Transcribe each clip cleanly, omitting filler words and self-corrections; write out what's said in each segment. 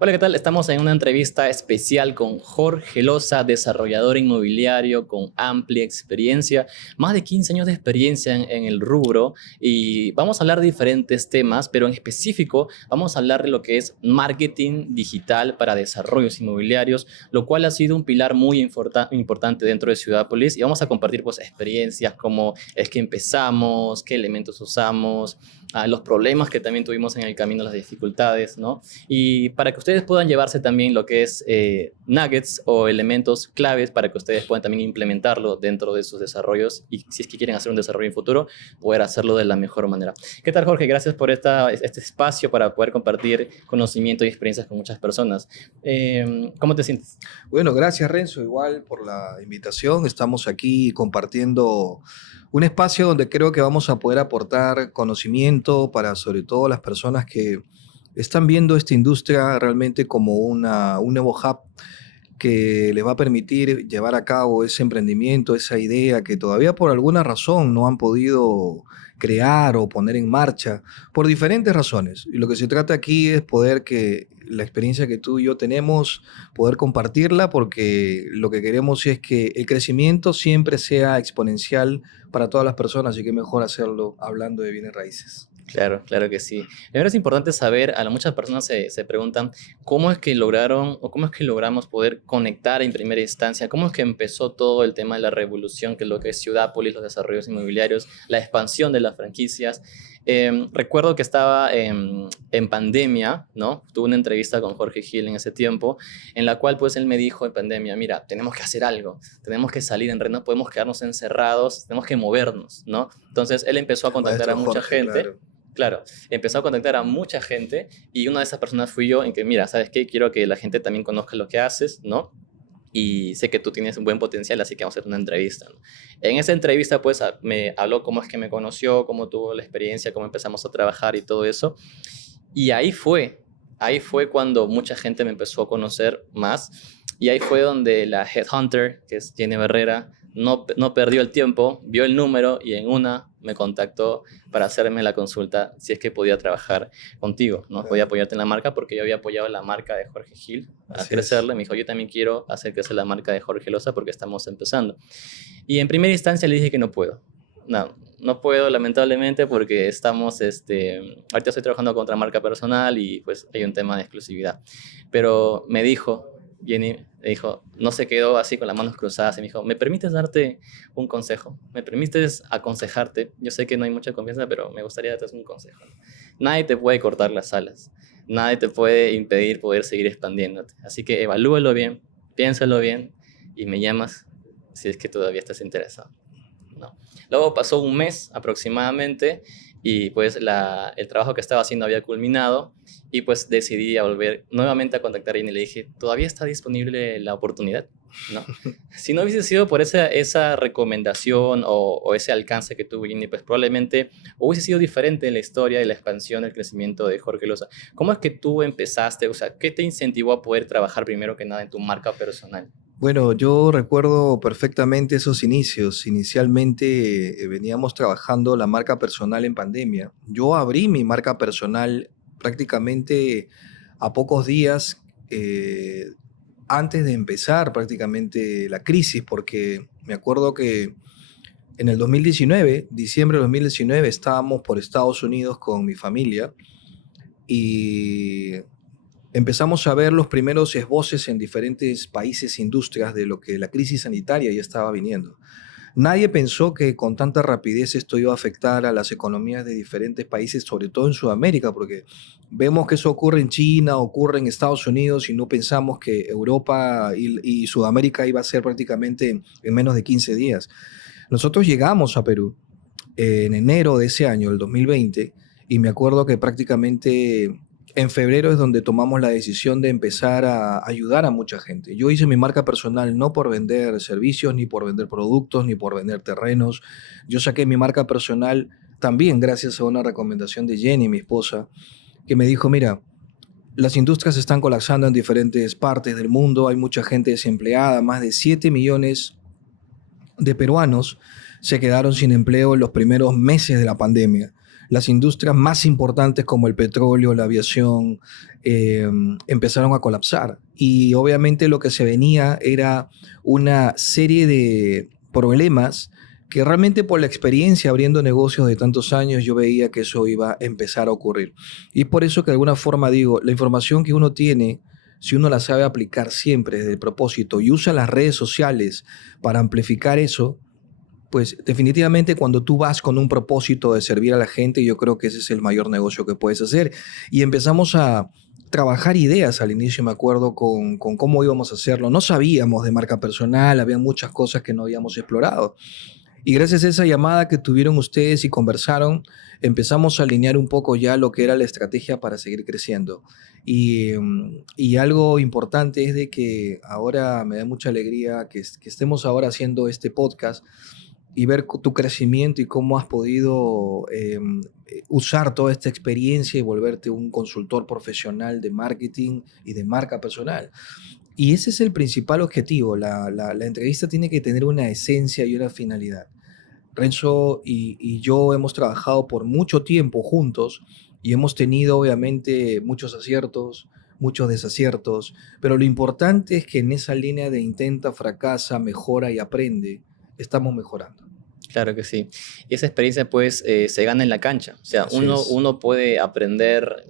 Hola, ¿qué tal? Estamos en una entrevista especial con Jorge Loza, desarrollador inmobiliario con amplia experiencia, más de 15 años de experiencia en el rubro y vamos a hablar de diferentes temas, pero en específico vamos a hablar de lo que es marketing digital para desarrollos inmobiliarios, lo cual ha sido un pilar muy importante dentro de Ciudapolis y vamos a compartir pues experiencias como es que empezamos, qué elementos usamos, los problemas que también tuvimos en el camino, las dificultades, ¿no? Y para que ustedes puedan llevarse también lo que es nuggets o elementos claves para que ustedes puedan también implementarlo dentro de sus desarrollos y si es que quieren hacer un desarrollo en futuro, poder hacerlo de la mejor manera. ¿Qué tal, Jorge? Gracias por este espacio para poder compartir conocimiento y experiencias con muchas personas. ¿Cómo te sientes? Bueno, gracias Renzo, igual por la invitación. Estamos aquí compartiendo un espacio donde creo que vamos a poder aportar conocimiento para sobre todo las personas que están viendo esta industria realmente como un nuevo hub que les va a permitir llevar a cabo ese emprendimiento, esa idea que todavía por alguna razón no han podido crear o poner en marcha, por diferentes razones. Y lo que se trata aquí es poder que la experiencia que tú y yo tenemos, poder compartirla, porque lo que queremos es que el crecimiento siempre sea exponencial para todas las personas, y que mejor hacerlo hablando de bienes raíces. Claro, claro que sí. Primero es importante saber, muchas personas se preguntan cómo es que lograron o cómo es que logramos poder conectar en primera instancia, cómo es que empezó todo el tema de la revolución, que es lo que es Ciudapolis, los desarrollos inmobiliarios, la expansión de las franquicias. Recuerdo que estaba en pandemia, ¿no? Tuve una entrevista con Jorge Gil en ese tiempo, en la cual pues él me dijo en pandemia, mira, tenemos que hacer algo, tenemos que salir en red, no podemos quedarnos encerrados, tenemos que movernos, ¿no? Entonces él empezó a El contactar a maestro mucha Jorge, gente. claro. Claro, empezó a contactar a mucha gente y una de esas personas fui yo en que, mira, ¿sabes qué? Quiero que la gente también conozca lo que haces, ¿no? Y sé que tú tienes un buen potencial, así que vamos a hacer una entrevista, ¿no? En esa entrevista, pues, me habló cómo es que me conoció, cómo tuvo la experiencia, cómo empezamos a trabajar y todo eso. Y ahí fue cuando mucha gente me empezó a conocer más. Y ahí fue donde la Headhunter, que es Jenny Barrera, no perdió el tiempo, vio el número y en una me contactó para hacerme la consulta si es que podía trabajar contigo, ¿no? Podía Claro, apoyarte en la marca porque yo había apoyado la marca de Jorge Gil a así es. crecerle. Me dijo, yo también quiero hacer crecer la marca de Jorge Loza porque estamos empezando. Y en primera instancia le dije que no puedo. No puedo lamentablemente porque ahorita estoy trabajando con otra marca personal y pues hay un tema de exclusividad. Pero me dijo, Jenny, me dijo, no se quedó así con las manos cruzadas y me dijo, ¿me permites darte un consejo? ¿Me permites aconsejarte? Yo sé que no hay mucha confianza, pero me gustaría darte un consejo. Nadie te puede cortar las alas, nadie te puede impedir poder seguir expandiéndote. Así que evalúalo bien, piénsalo bien y me llamas si es que todavía estás interesado. No. Luego pasó un mes aproximadamente y pues el trabajo que estaba haciendo había culminado y pues decidí a volver nuevamente a contactar a Jenny y le dije, ¿todavía está disponible la oportunidad? ¿No? Si no hubiese sido por esa recomendación o ese alcance que tuvo Jenny, pues probablemente hubiese sido diferente la historia y la expansión, el crecimiento de Jorge Loza. ¿Cómo es que tú empezaste? O sea, ¿qué te incentivó a poder trabajar primero que nada en tu marca personal? Bueno, yo recuerdo perfectamente esos inicios. Inicialmente veníamos trabajando la marca personal en pandemia. Yo abrí mi marca personal prácticamente a pocos días antes de empezar prácticamente la crisis, porque me acuerdo que en el 2019, diciembre de 2019, estábamos por Estados Unidos con mi familia y empezamos a ver los primeros esboces en diferentes países e industrias de lo que la crisis sanitaria ya estaba viniendo. Nadie pensó que con tanta rapidez esto iba a afectar a las economías de diferentes países, sobre todo en Sudamérica, porque vemos que eso ocurre en China, ocurre en Estados Unidos, y no pensamos que Europa y Sudamérica iba a ser prácticamente en menos de 15 días. Nosotros llegamos a Perú en enero de ese año, el 2020, y me acuerdo que prácticamente en febrero es donde tomamos la decisión de empezar a ayudar a mucha gente. Yo hice mi marca personal no por vender servicios, ni por vender productos, ni por vender terrenos. Yo saqué mi marca personal también gracias a una recomendación de Jenny, mi esposa, que me dijo, mira, las industrias están colapsando en diferentes partes del mundo, hay mucha gente desempleada, más de 7 millones de peruanos se quedaron sin empleo en los primeros meses de la pandemia. las industrias más importantes como el petróleo, la aviación, empezaron a colapsar. Y obviamente lo que se venía era una serie de problemas que realmente por la experiencia abriendo negocios de tantos años yo veía que eso iba a empezar a ocurrir. Y por eso que de alguna forma digo, la información que uno tiene, si uno la sabe aplicar siempre desde el propósito y usa las redes sociales para amplificar eso, pues definitivamente cuando tú vas con un propósito de servir a la gente, yo creo que ese es el mayor negocio que puedes hacer. Y empezamos a trabajar ideas al inicio, me acuerdo, con cómo íbamos a hacerlo. No sabíamos de marca personal, había muchas cosas que no habíamos explorado. Y gracias a esa llamada que tuvieron ustedes y conversaron, empezamos a alinear un poco ya lo que era la estrategia para seguir creciendo. Y algo importante es de que ahora me da mucha alegría que estemos ahora haciendo este podcast y ver tu crecimiento y cómo has podido usar toda esta experiencia y volverte un consultor profesional de marketing y de marca personal. Y ese es el principal objetivo. La entrevista tiene que tener una esencia y una finalidad. Renzo y yo hemos trabajado por mucho tiempo juntos y hemos tenido obviamente muchos aciertos, muchos desaciertos, pero lo importante es que en esa línea de intenta, fracasa, mejora y aprende, estamos mejorando. Claro que sí. Y esa experiencia pues se gana en la cancha. O sea, Así es. uno puede aprender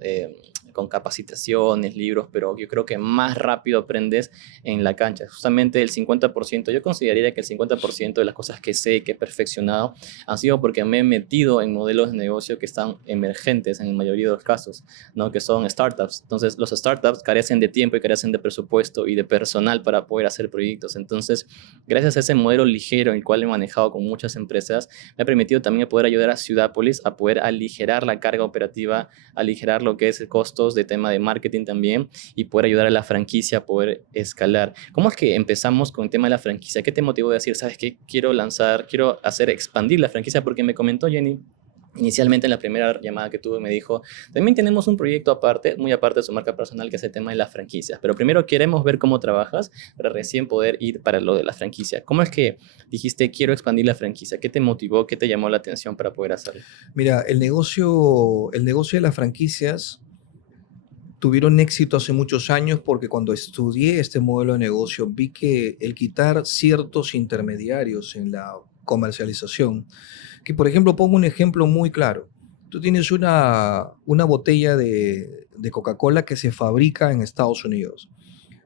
con capacitaciones, libros, pero yo creo que más rápido aprendes en la cancha. Justamente el 50%, yo consideraría que el 50% de las cosas que sé, que he perfeccionado, han sido porque me he metido en modelos de negocio que están emergentes en la mayoría de los casos, ¿no? Que son startups. Entonces, los startups carecen de tiempo y carecen de presupuesto y de personal para poder hacer proyectos. Entonces, gracias a ese modelo ligero, el cual he manejado con muchas empresas, me ha permitido también poder ayudar a Ciudápolis a poder aligerar la carga operativa, aligerar lo que es el costos de tema de marketing también y poder ayudar a la franquicia a poder escalar. ¿Cómo es que empezamos con el tema de la franquicia? ¿Qué te motivó a decir, sabes qué, quiero hacer expandir la franquicia? Porque me comentó Jenny inicialmente en la primera llamada que tuve, me dijo, también tenemos un proyecto aparte, muy aparte de su marca personal, que es el tema de las franquicias, pero primero queremos ver cómo trabajas para recién poder ir para lo de la franquicia. ¿Cómo es que dijiste, quiero expandir la franquicia? ¿Qué te motivó? ¿Qué te llamó la atención para poder hacerlo? Mira, el negocio de las franquicias tuvieron éxito hace muchos años porque cuando estudié este modelo de negocio vi que el quitar ciertos intermediarios en la comercialización, que por ejemplo pongo un ejemplo muy claro. Tú tienes una botella de Coca-Cola que se fabrica en Estados Unidos.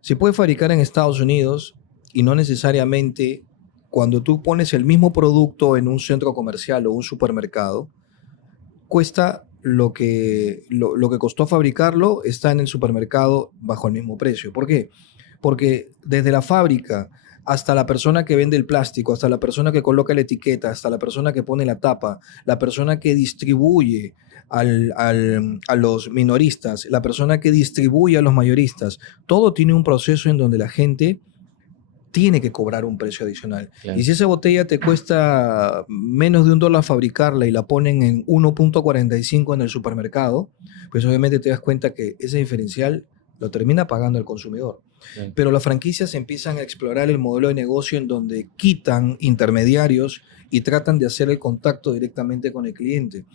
Se puede fabricar en Estados Unidos y no necesariamente cuando tú pones el mismo producto en un centro comercial o un supermercado, cuesta lo que costó fabricarlo, está en el supermercado bajo el mismo precio. ¿Por qué? Porque desde la fábrica hasta la persona que vende el plástico, hasta la persona que coloca la etiqueta, hasta la persona que pone la tapa, la persona que distribuye a los minoristas, la persona que distribuye a los mayoristas, todo tiene un proceso en donde la gente tiene que cobrar un precio adicional. Y Claro. si esa botella te cuesta menos de $1 fabricarla y la ponen en 1.45 en el supermercado, pues obviamente te das cuenta que ese diferencial lo termina pagando el consumidor. Claro. Pero las franquicias empiezan a explorar el modelo de negocio en donde quitan intermediarios y tratan de hacer el contacto directamente con el cliente.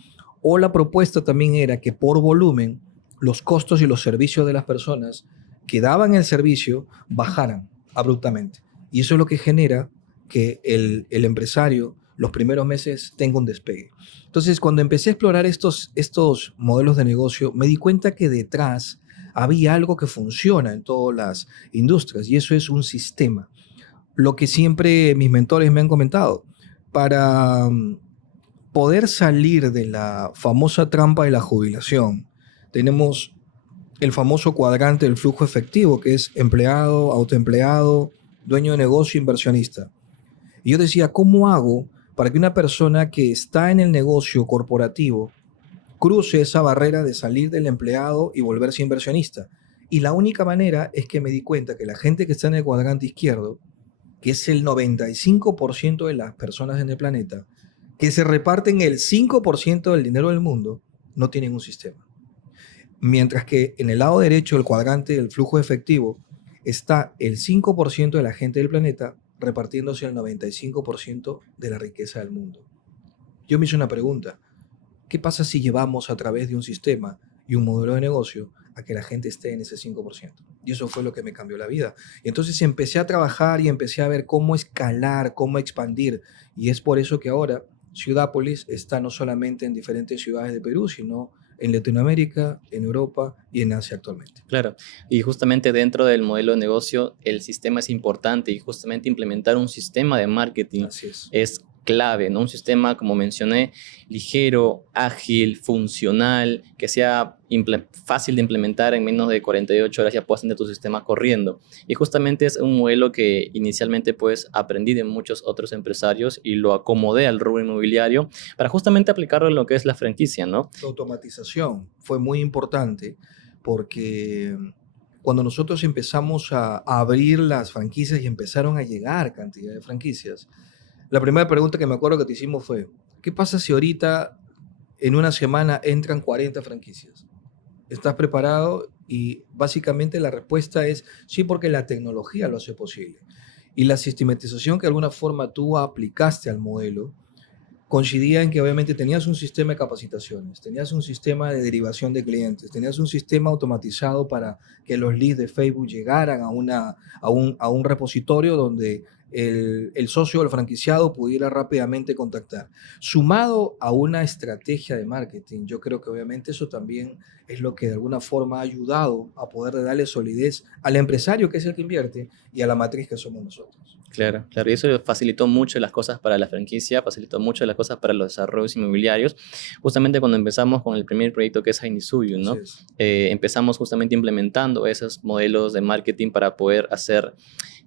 O la propuesta también era que por volumen los costos y los servicios de las personas que daban el servicio bajaran abruptamente. Y eso es lo que genera que el empresario los primeros meses tenga un despegue. Entonces, cuando empecé a explorar estos modelos de negocio, me di cuenta que detrás había algo que funciona en todas las industrias y eso es un sistema. Lo que siempre mis mentores me han comentado, para poder salir de la famosa trampa de la jubilación, tenemos el famoso cuadrante del flujo efectivo, que es empleado, autoempleado, dueño de negocio, inversionista. Y yo decía, ¿cómo hago para que una persona que está en el negocio corporativo cruce esa barrera de salir del empleado y volverse inversionista? Y la única manera es que me di cuenta que la gente que está en el cuadrante izquierdo, que es el 95% de las personas en el planeta, que se reparten el 5% del dinero del mundo, no tienen un sistema. Mientras que en el lado derecho del cuadrante del flujo efectivo está el 5% de la gente del planeta repartiéndose el 95% de la riqueza del mundo. Yo me hice una pregunta. ¿Qué pasa si llevamos a través de un sistema y un modelo de negocio a que la gente esté en ese 5%? Y eso fue lo que me cambió la vida. Y entonces empecé a trabajar y empecé a ver cómo escalar, cómo expandir. Y es por eso que ahora Ciudápolis está no solamente en diferentes ciudades de Perú, sino en Latinoamérica, en Europa y en Asia actualmente. Claro, y justamente dentro del modelo de negocio el sistema es importante y justamente implementar un sistema de marketing Así es. es clave, ¿no? Un sistema, como mencioné, ligero, ágil, funcional, que sea fácil de implementar en menos de 48 horas ya puedas tener tu sistema corriendo. Y justamente es un modelo que inicialmente pues aprendí de muchos otros empresarios y lo acomodé al rubro inmobiliario para justamente aplicarlo en lo que es la franquicia, ¿no? La automatización fue muy importante porque cuando nosotros empezamos a abrir las franquicias y empezaron a llegar cantidad de franquicias, la primera pregunta que me acuerdo que te hicimos fue, ¿qué pasa si ahorita en una semana entran 40 franquicias? ¿Estás preparado? Y básicamente la respuesta es sí, porque la tecnología lo hace posible. Y la sistematización que de alguna forma tú aplicaste al modelo coincidía en que obviamente tenías un sistema de capacitaciones, tenías un sistema de derivación de clientes, tenías un sistema automatizado para que los leads de Facebook llegaran a un repositorio donde el socio del franquiciado pudiera rápidamente contactar. Sumado a una estrategia de marketing, yo creo que obviamente eso también es lo que de alguna forma ha ayudado a poder darle solidez al empresario que es el que invierte y a la matriz que somos nosotros. Claro, claro, y eso facilitó mucho las cosas para la franquicia, facilitó mucho las cosas para los desarrollos inmobiliarios. Justamente cuando empezamos con el primer proyecto que es Ainisuyo, Así ¿no? es. Empezamos justamente implementando esos modelos de marketing para poder hacer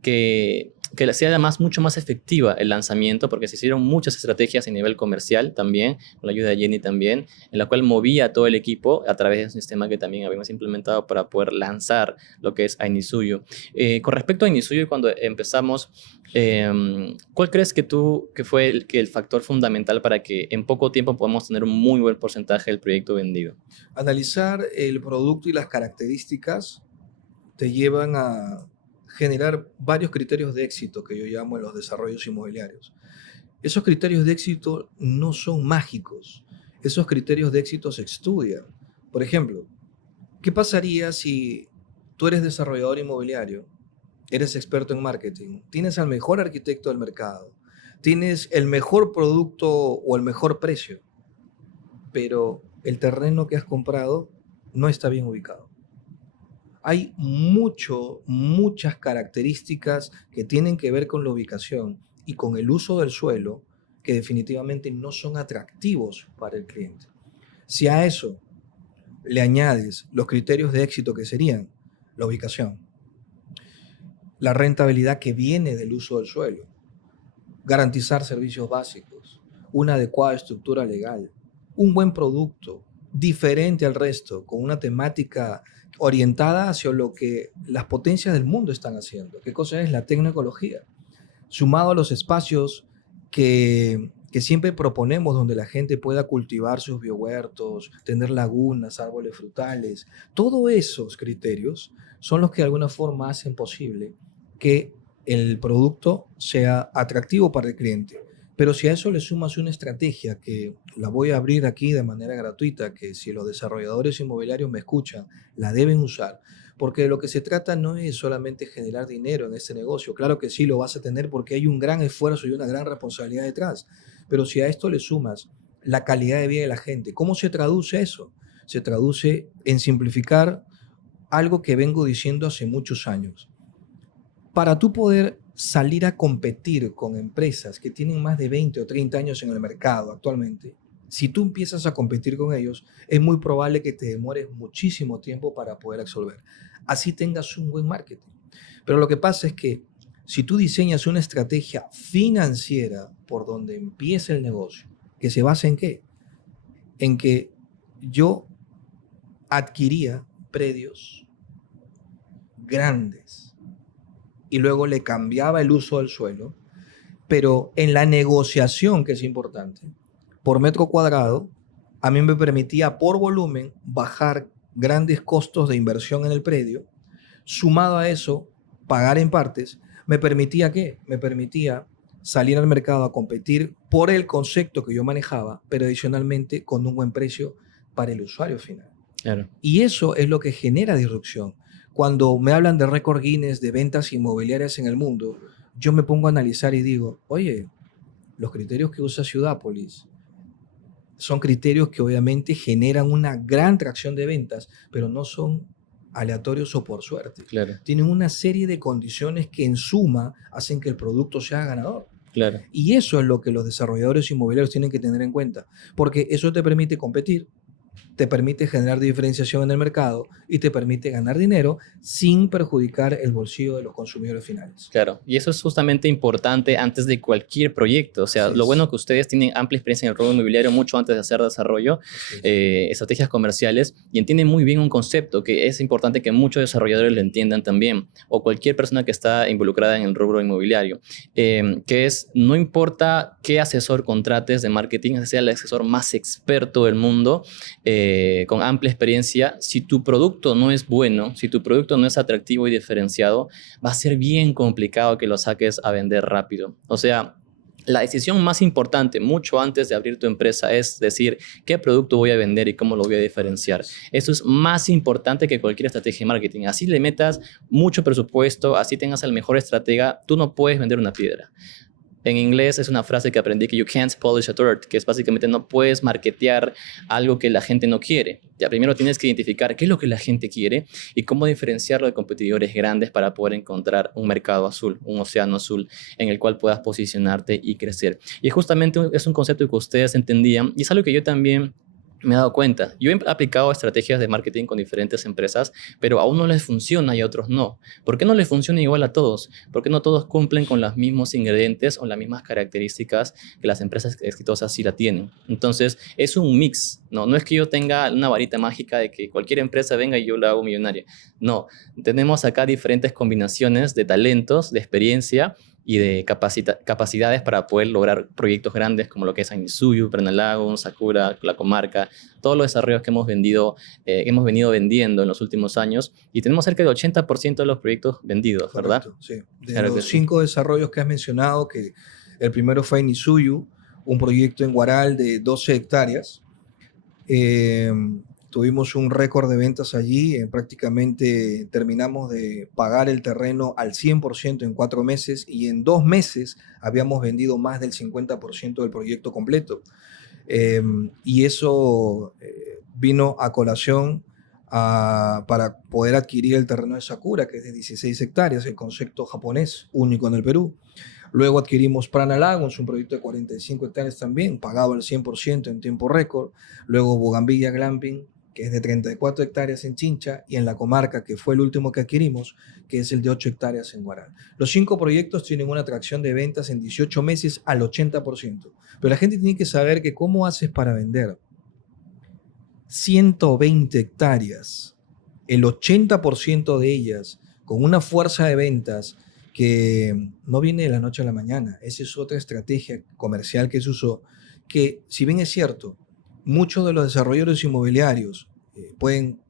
que sea además mucho más efectiva el lanzamiento, porque se hicieron muchas estrategias a nivel comercial también, con la ayuda de Jenny también, en la cual movía a todo el equipo a través de un sistema que también habíamos implementado para poder lanzar lo que es Ainisuyo. Con respecto a Ainisuyo, cuando empezamos, ¿cuál crees que fue el factor fundamental para que en poco tiempo podamos tener un muy buen porcentaje del proyecto vendido? Analizar el producto y las características te llevan a generar varios criterios de éxito que yo llamo en los desarrollos inmobiliarios. Esos criterios de éxito no son mágicos. Esos criterios de éxito se estudian. Por ejemplo, ¿qué pasaría si tú eres desarrollador inmobiliario, eres experto en marketing, tienes al mejor arquitecto del mercado, tienes el mejor producto o el mejor precio, pero el terreno que has comprado no está bien ubicado? Hay muchas características que tienen que ver con la ubicación y con el uso del suelo que definitivamente no son atractivos para el cliente. Si a eso le añades los criterios de éxito que serían la ubicación, la rentabilidad que viene del uso del suelo, garantizar servicios básicos, una adecuada estructura legal, un buen producto, diferente al resto, con una temática orientada hacia lo que las potencias del mundo están haciendo. ¿Qué cosa es la tecnoecología? Sumado a los espacios que siempre proponemos donde la gente pueda cultivar sus biohuertos, tener lagunas, árboles frutales, todos esos criterios son los que de alguna forma hacen posible que el producto sea atractivo para el cliente. Pero si a eso le sumas una estrategia que la voy a abrir aquí de manera gratuita, que si los desarrolladores inmobiliarios me escuchan, la deben usar, porque de lo que se trata no es solamente generar dinero en este negocio. Claro que sí lo vas a tener porque hay un gran esfuerzo y una gran responsabilidad detrás. Pero si a esto le sumas la calidad de vida de la gente, ¿cómo se traduce eso? Se traduce en simplificar algo que vengo diciendo hace muchos años. Para tú poder salir a competir con empresas que tienen más de 20 o 30 años en el mercado actualmente, si tú empiezas a competir con ellos, es muy probable que te demores muchísimo tiempo para poder absolver. Así tengas un buen marketing. Pero lo que pasa es que si tú diseñas una estrategia financiera por donde empieza el negocio, que se basa en qué? En que yo adquiría predios grandes y luego le cambiaba el uso del suelo, pero en la negociación, que es importante, por metro cuadrado, a mí me permitía por volumen bajar grandes costos de inversión en el predio, sumado a eso, pagar en partes, ¿me permitía qué? Me permitía salir al mercado a competir por el concepto que yo manejaba, pero adicionalmente con un buen precio para el usuario final. Claro, Y eso es lo que genera disrupción. Cuando me hablan de récord Guinness de ventas inmobiliarias en el mundo, yo me pongo a analizar y digo, oye, los criterios que usa Ciudápolis son criterios que obviamente generan una gran tracción de ventas, pero no son aleatorios o por suerte. claro, Tienen una serie de condiciones que en suma hacen que el producto sea ganador. claro. Y eso es lo que los desarrolladores inmobiliarios tienen que tener en cuenta, porque eso te permite competir, te permite generar diferenciación en el mercado y te permite ganar dinero sin perjudicar el bolsillo de los consumidores finales. Claro, y eso es justamente importante antes de cualquier proyecto. O sea, Así lo bueno es, que ustedes tienen amplia experiencia en el rubro inmobiliario mucho antes de hacer desarrollo, así es. estrategias comerciales, y entienden muy bien un concepto que es importante que muchos desarrolladores lo entiendan también, o cualquier persona que está involucrada en el rubro inmobiliario, que es, no importa qué asesor contrates de marketing, sea el asesor más experto del mundo, con amplia experiencia, si tu producto no es bueno, si tu producto no es atractivo y diferenciado, va a ser bien complicado que lo saques a vender rápido. O sea, la decisión más importante, mucho antes de abrir tu empresa, es decir qué producto voy a vender y cómo lo voy a diferenciar. Eso es más importante que cualquier estrategia de marketing. Así le metas mucho presupuesto, así tengas al mejor estratega, tú no puedes vender una piedra. En inglés es una frase que aprendí que you can't polish a turd, que es básicamente no puedes marketear algo que la gente no quiere. Ya primero tienes que identificar qué es lo que la gente quiere y cómo diferenciarlo de competidores grandes para poder encontrar un mercado azul, un océano azul en el cual puedas posicionarte y crecer. Y justamente es un concepto que ustedes entendían y es algo que yo también me he dado cuenta. Yo he aplicado estrategias de marketing con diferentes empresas, pero a unos les funciona y a otros no. ¿Por qué no les funciona igual a todos? Porque no todos cumplen con los mismos ingredientes o las mismas características que las empresas exitosas sí la tienen. Entonces, es un mix, ¿no? No es que yo tenga una varita mágica de que cualquier empresa venga y yo la hago millonaria. No, tenemos acá diferentes combinaciones de talentos, de experiencia y de capacidades para poder lograr proyectos grandes como lo que es Ainisuyu, Pernalagún, Sakura, la comarca, todos los desarrollos que hemos venido vendiendo en los últimos años, y tenemos cerca del 80% de los proyectos vendidos, ¿verdad? Correcto, sí. De Claro que los sí. 5 desarrollos que has mencionado, que el primero fue Nisuyu, un proyecto en Guaral de 12 hectáreas. Eh, Tuvimos un récord de ventas allí, prácticamente terminamos de pagar el terreno al 100% en 4 meses y en 2 meses habíamos vendido más del 50% del proyecto completo. Y eso vino a colación para poder adquirir el terreno de Sakura, que es de 16 hectáreas, el concepto japonés, único en el Perú. Luego adquirimos Prana Lagos, un proyecto de 45 hectáreas también, pagado al 100% en tiempo récord. Luego Bogambilla Glamping, que es de 34 hectáreas en Chincha, y en la comarca, que fue el último que adquirimos, que es el de 8 hectáreas en Guaral. Los 5 proyectos tienen una atracción de ventas en 18 meses al 80%. Pero la gente tiene que saber que cómo haces para vender 120 hectáreas, el 80% de ellas, con una fuerza de ventas que no viene de la noche a la mañana. Esa es otra estrategia comercial que se usó, que si bien es cierto, muchos de los desarrolladores inmobiliarios pueden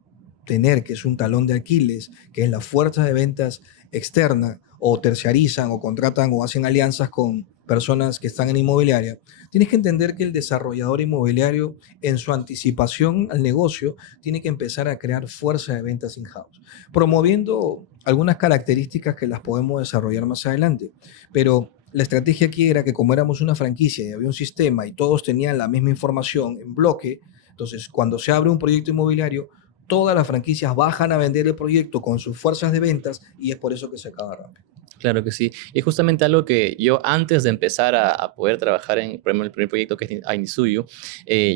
tener, que es un talón de Aquiles, que es la fuerza de ventas externa, o terciarizan, o contratan, o hacen alianzas con personas que están en inmobiliaria. Tienes que entender que el desarrollador inmobiliario, en su anticipación al negocio, tiene que empezar a crear fuerza de ventas in-house, promoviendo algunas características que las podemos desarrollar más adelante. Pero la estrategia aquí era que, como éramos una franquicia y había un sistema y todos tenían la misma información en bloque, entonces cuando se abre un proyecto inmobiliario, todas las franquicias bajan a vender el proyecto con sus fuerzas de ventas, y es por eso que se acaba rápido. Claro que sí. Y es justamente algo que yo antes de empezar a poder trabajar en, por ejemplo, el primer proyecto que es Ainisuyu,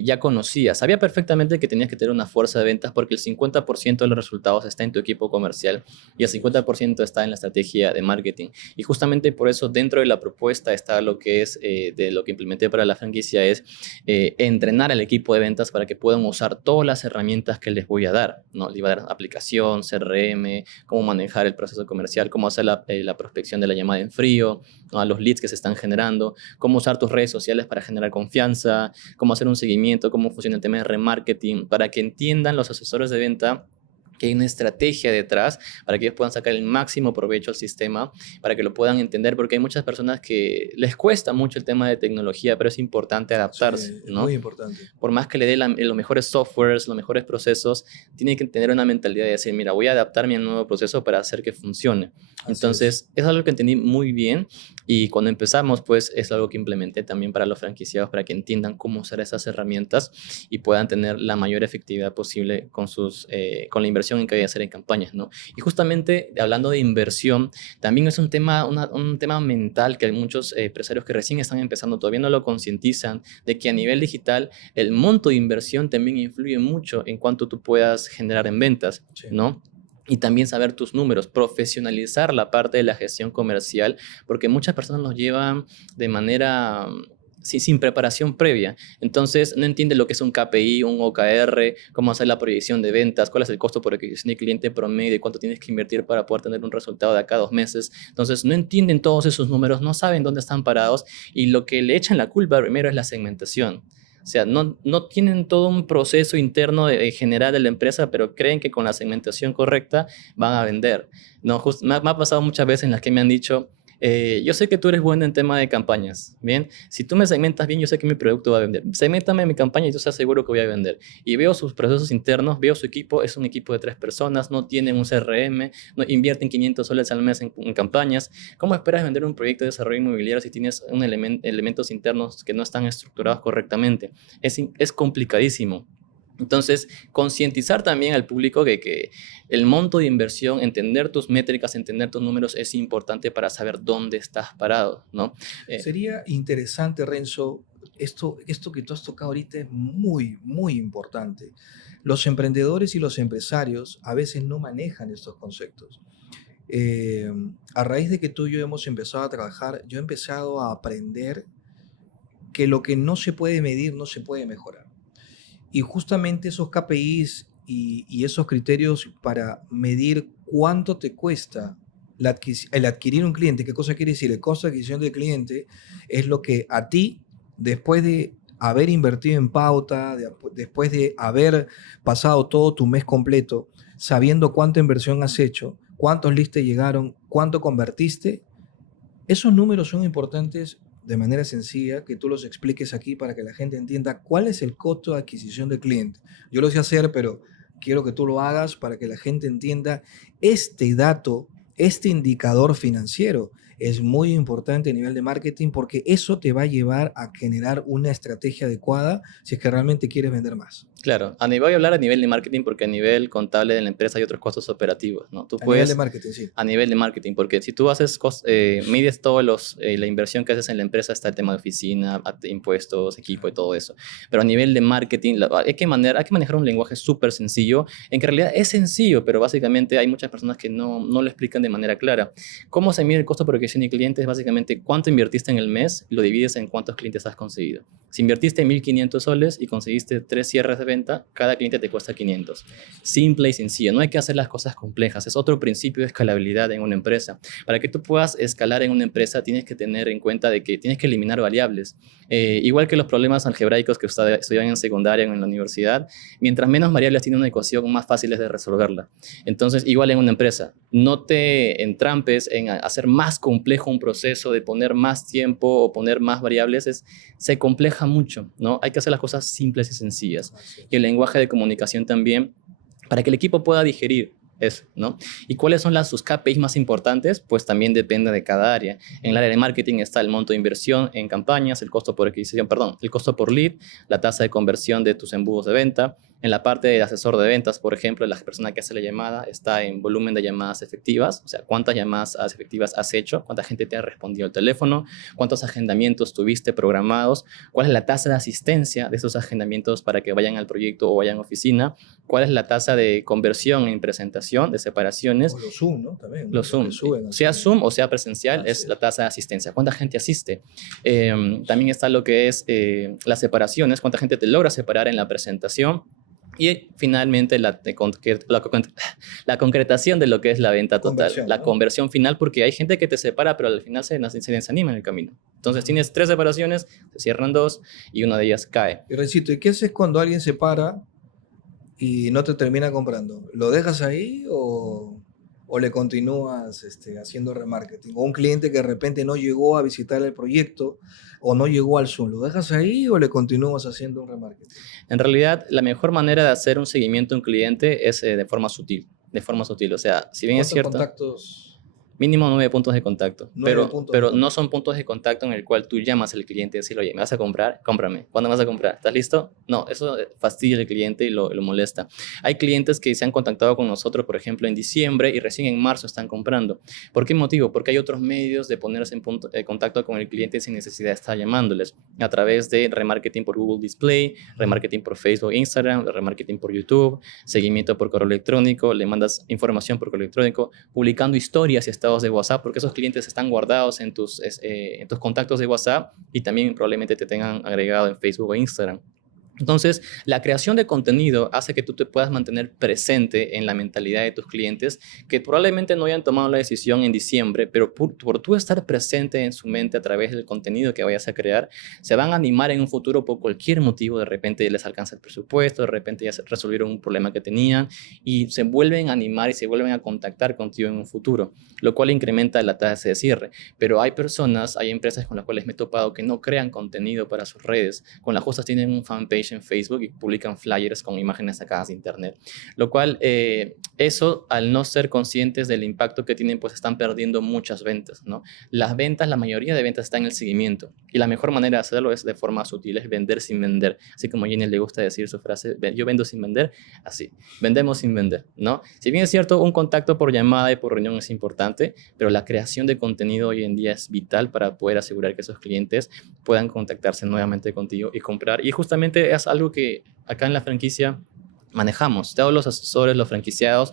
ya conocía. Sabía perfectamente que tenías que tener una fuerza de ventas porque el 50% de los resultados está en tu equipo comercial y el 50% está en la estrategia de marketing. Y justamente por eso dentro de la propuesta está lo que es, de lo que implementé para la franquicia, es entrenar al equipo de ventas para que puedan usar todas las herramientas que les voy a dar, ¿no? Les voy a dar aplicación, CRM, cómo manejar el proceso comercial, cómo hacer la prospección de la llamada en frío, ¿no? A los leads que se están generando, cómo usar tus redes sociales para generar confianza, cómo hacer un seguimiento, cómo funciona el tema de remarketing, para que entiendan los asesores de venta que hay una estrategia detrás para que ellos puedan sacar el máximo provecho al sistema, para que lo puedan entender, porque hay muchas personas que les cuesta mucho el tema de tecnología, pero es importante Sí, adaptarse, es ¿no? muy importante. Por más que le dé los mejores softwares, los mejores procesos, tiene que tener una mentalidad de decir, mira, voy a adaptarme a un nuevo proceso para hacer que funcione. Así es. Entonces, es algo que entendí muy bien y cuando empezamos, pues es algo que implementé también para los franquiciados, para que entiendan cómo usar esas herramientas y puedan tener la mayor efectividad posible con la inversión en que hay que hacer en campañas, ¿no? Y justamente hablando de inversión, también es un tema, un tema mental que hay muchos empresarios que recién están empezando, todavía no lo concientizan, de que a nivel digital el monto de inversión también influye mucho en cuánto tú puedas generar en ventas, Sí. ¿no? Y también saber tus números, profesionalizar la parte de la gestión comercial, porque muchas personas los llevan de manera sin preparación previa. Entonces, no entiende lo que es un KPI, un OKR, cómo hacer la proyección de ventas, cuál es el costo por adquisición de cliente promedio y cuánto tienes que invertir para poder tener un resultado de acá a 2 meses. Entonces, no entienden todos esos números, no saben dónde están parados y lo que le echan la culpa primero es la segmentación. O sea, no tienen todo un proceso interno general de la empresa, pero creen que con la segmentación correcta van a vender. No, me ha pasado muchas veces en las que me han dicho, yo sé que tú eres bueno en tema de campañas, ¿bien? Si tú me segmentas bien, yo sé que mi producto va a vender. Segméntame mi campaña y yo estoy seguro que voy a vender. Y veo sus procesos internos, veo su equipo, es un equipo de 3 personas, no tienen un CRM, no invierten $500 al mes en campañas. ¿Cómo esperas vender un proyecto de desarrollo inmobiliario si tienes elementos internos que no están estructurados correctamente? Es complicadísimo. Entonces, concientizar también al público de que el monto de inversión, entender tus métricas, entender tus números es importante para saber dónde estás parado, ¿no? Sería interesante, Renzo, esto que tú has tocado ahorita es muy, muy importante. Los emprendedores y los empresarios a veces no manejan estos conceptos. Eh, a raíz de que tú y yo hemos empezado a trabajar, yo he empezado a aprender que lo que no se puede medir no se puede mejorar. Y justamente esos KPIs y esos criterios para medir cuánto te cuesta el adquirir un cliente, ¿qué cosa quiere decir? El costo de adquisición del cliente es lo que a ti, después de haber invertido en pauta, después de haber pasado todo tu mes completo, sabiendo cuánta inversión has hecho, cuántos leads te llegaron, cuánto convertiste, esos números son importantes de manera sencilla, que tú los expliques aquí para que la gente entienda cuál es el costo de adquisición del cliente. Yo lo sé hacer, pero quiero que tú lo hagas para que la gente entienda este dato, este indicador financiero. Es muy importante a nivel de marketing porque eso te va a llevar a generar una estrategia adecuada si es que realmente quieres vender más. Claro, voy a hablar a nivel de marketing porque a nivel contable de la empresa hay otros costos operativos, ¿no? Tú A nivel de puedes, marketing, sí. a nivel de marketing, porque si tú mides todos la inversión que haces en la empresa, está el tema de oficina, impuestos, equipo y todo eso. Pero a nivel de marketing hay que manejar un lenguaje súper sencillo, en que en realidad es sencillo, pero básicamente hay muchas personas que no lo explican de manera clara. ¿Cómo se mide el costo por adquisición de clientes? Básicamente, ¿cuánto invertiste en el mes? Lo divides en cuántos clientes has conseguido. Si invertiste 1.500 soles y conseguiste 3 cierres de venta, cada cliente te cuesta 500. Simple y sencillo. No hay que hacer las cosas complejas. Es otro principio de escalabilidad en una empresa. Para que tú puedas escalar en una empresa, tienes que tener en cuenta de que tienes que eliminar variables. Igual que los problemas algebraicos que ustedes estudian en secundaria o en la universidad, mientras menos variables tiene una ecuación, más fácil es de resolverla. Entonces, igual en una empresa, no te entrampes en hacer más complejo un proceso, de poner más tiempo o poner más variables, se compleja mucho, ¿no? Hay que hacer las cosas simples y sencillas. Y el lenguaje de comunicación también, para que el equipo pueda digerir eso, ¿no? ¿Y cuáles son sus KPIs más importantes? Pues también depende de cada área. En el área de marketing está el monto de inversión en campañas, el costo por adquisición, perdón, el costo por lead, la tasa de conversión de tus embudos de venta. En la parte de asesor de ventas, por ejemplo, la persona que hace la llamada está en volumen de llamadas efectivas, o sea, cuántas llamadas efectivas has hecho, cuánta gente te ha respondido al teléfono, cuántos agendamientos tuviste programados, cuál es la tasa de asistencia de esos agendamientos para que vayan al proyecto o vayan a oficina, cuál es la tasa de conversión en presentación, de separaciones. O los Zoom, ¿no? También, ¿no? Los Zoom, sea Zoom o sea presencial, es la tasa de asistencia. ¿Cuánta gente asiste? También está lo que es las separaciones, cuánta gente te logra separar en la presentación. Y finalmente la concretación de lo que es la venta total, la conversión final, porque hay gente que te separa, pero al final se desanima en el camino. Entonces tienes 3 separaciones, se cierran 2 y una de ellas cae. Y Rencito, ¿y qué haces cuando alguien se para y no te termina comprando, ¿lo dejas ahí o le continúas haciendo remarketing? O un cliente que de repente no llegó a visitar el proyecto o no llegó al Zoom, ¿lo dejas ahí o le continúas haciendo un remarketing? En realidad, la mejor manera de hacer un seguimiento a un cliente es de forma sutil. De forma sutil. O sea, si bien es ¿Cuántos cierto, contactos? mínimo 9 puntos de contacto, 9 puntos de pero no contacto. son puntos de contacto en el cual tú llamas al cliente y decirle, oye, ¿me vas a comprar? Cómprame. ¿Cuándo me vas a comprar? ¿Estás listo? No, eso fastidia al cliente y lo molesta. Hay clientes que se han contactado con nosotros, por ejemplo, en diciembre y recién en marzo están comprando. ¿Por qué motivo? Porque hay otros medios de ponerse en contacto con el cliente sin necesidad de estar llamándoles, a través de remarketing por Google Display, remarketing por Facebook, Instagram, remarketing por YouTube, seguimiento por correo electrónico, le mandas información por correo electrónico, publicando historias y estados de WhatsApp, porque esos clientes están guardados en tus contactos de WhatsApp y también probablemente te tengan agregado en Facebook o Instagram. Entonces, la creación de contenido hace que tú te puedas mantener presente en la mentalidad de tus clientes que probablemente no hayan tomado la decisión en diciembre, pero por tú estar presente en su mente a través del contenido que vayas a crear, se van a animar en un futuro por cualquier motivo. De repente les alcanza el presupuesto, de repente ya resolvieron un problema que tenían y se vuelven a animar y se vuelven a contactar contigo en un futuro, lo cual incrementa la tasa de cierre. Pero hay personas, hay empresas con las cuales me he topado que no crean contenido para sus redes, con las justas tienen un fanpage en Facebook y publican flyers con imágenes sacadas de internet, lo cual eso, al no ser conscientes del impacto que tienen, pues están perdiendo muchas ventas, ¿no? Las ventas, la mayoría de ventas está en el seguimiento y la mejor manera de hacerlo es de forma sutil, es vender sin vender, así como a Jenny le gusta decir su frase, yo vendo sin vender, así, vendemos sin vender, ¿no? Si bien es cierto, un contacto por llamada y por reunión es importante, pero la creación de contenido hoy en día es vital para poder asegurar que esos clientes puedan contactarse nuevamente contigo y comprar. Y justamente es algo que acá en la franquicia manejamos. Todos los asesores, los franquiciados,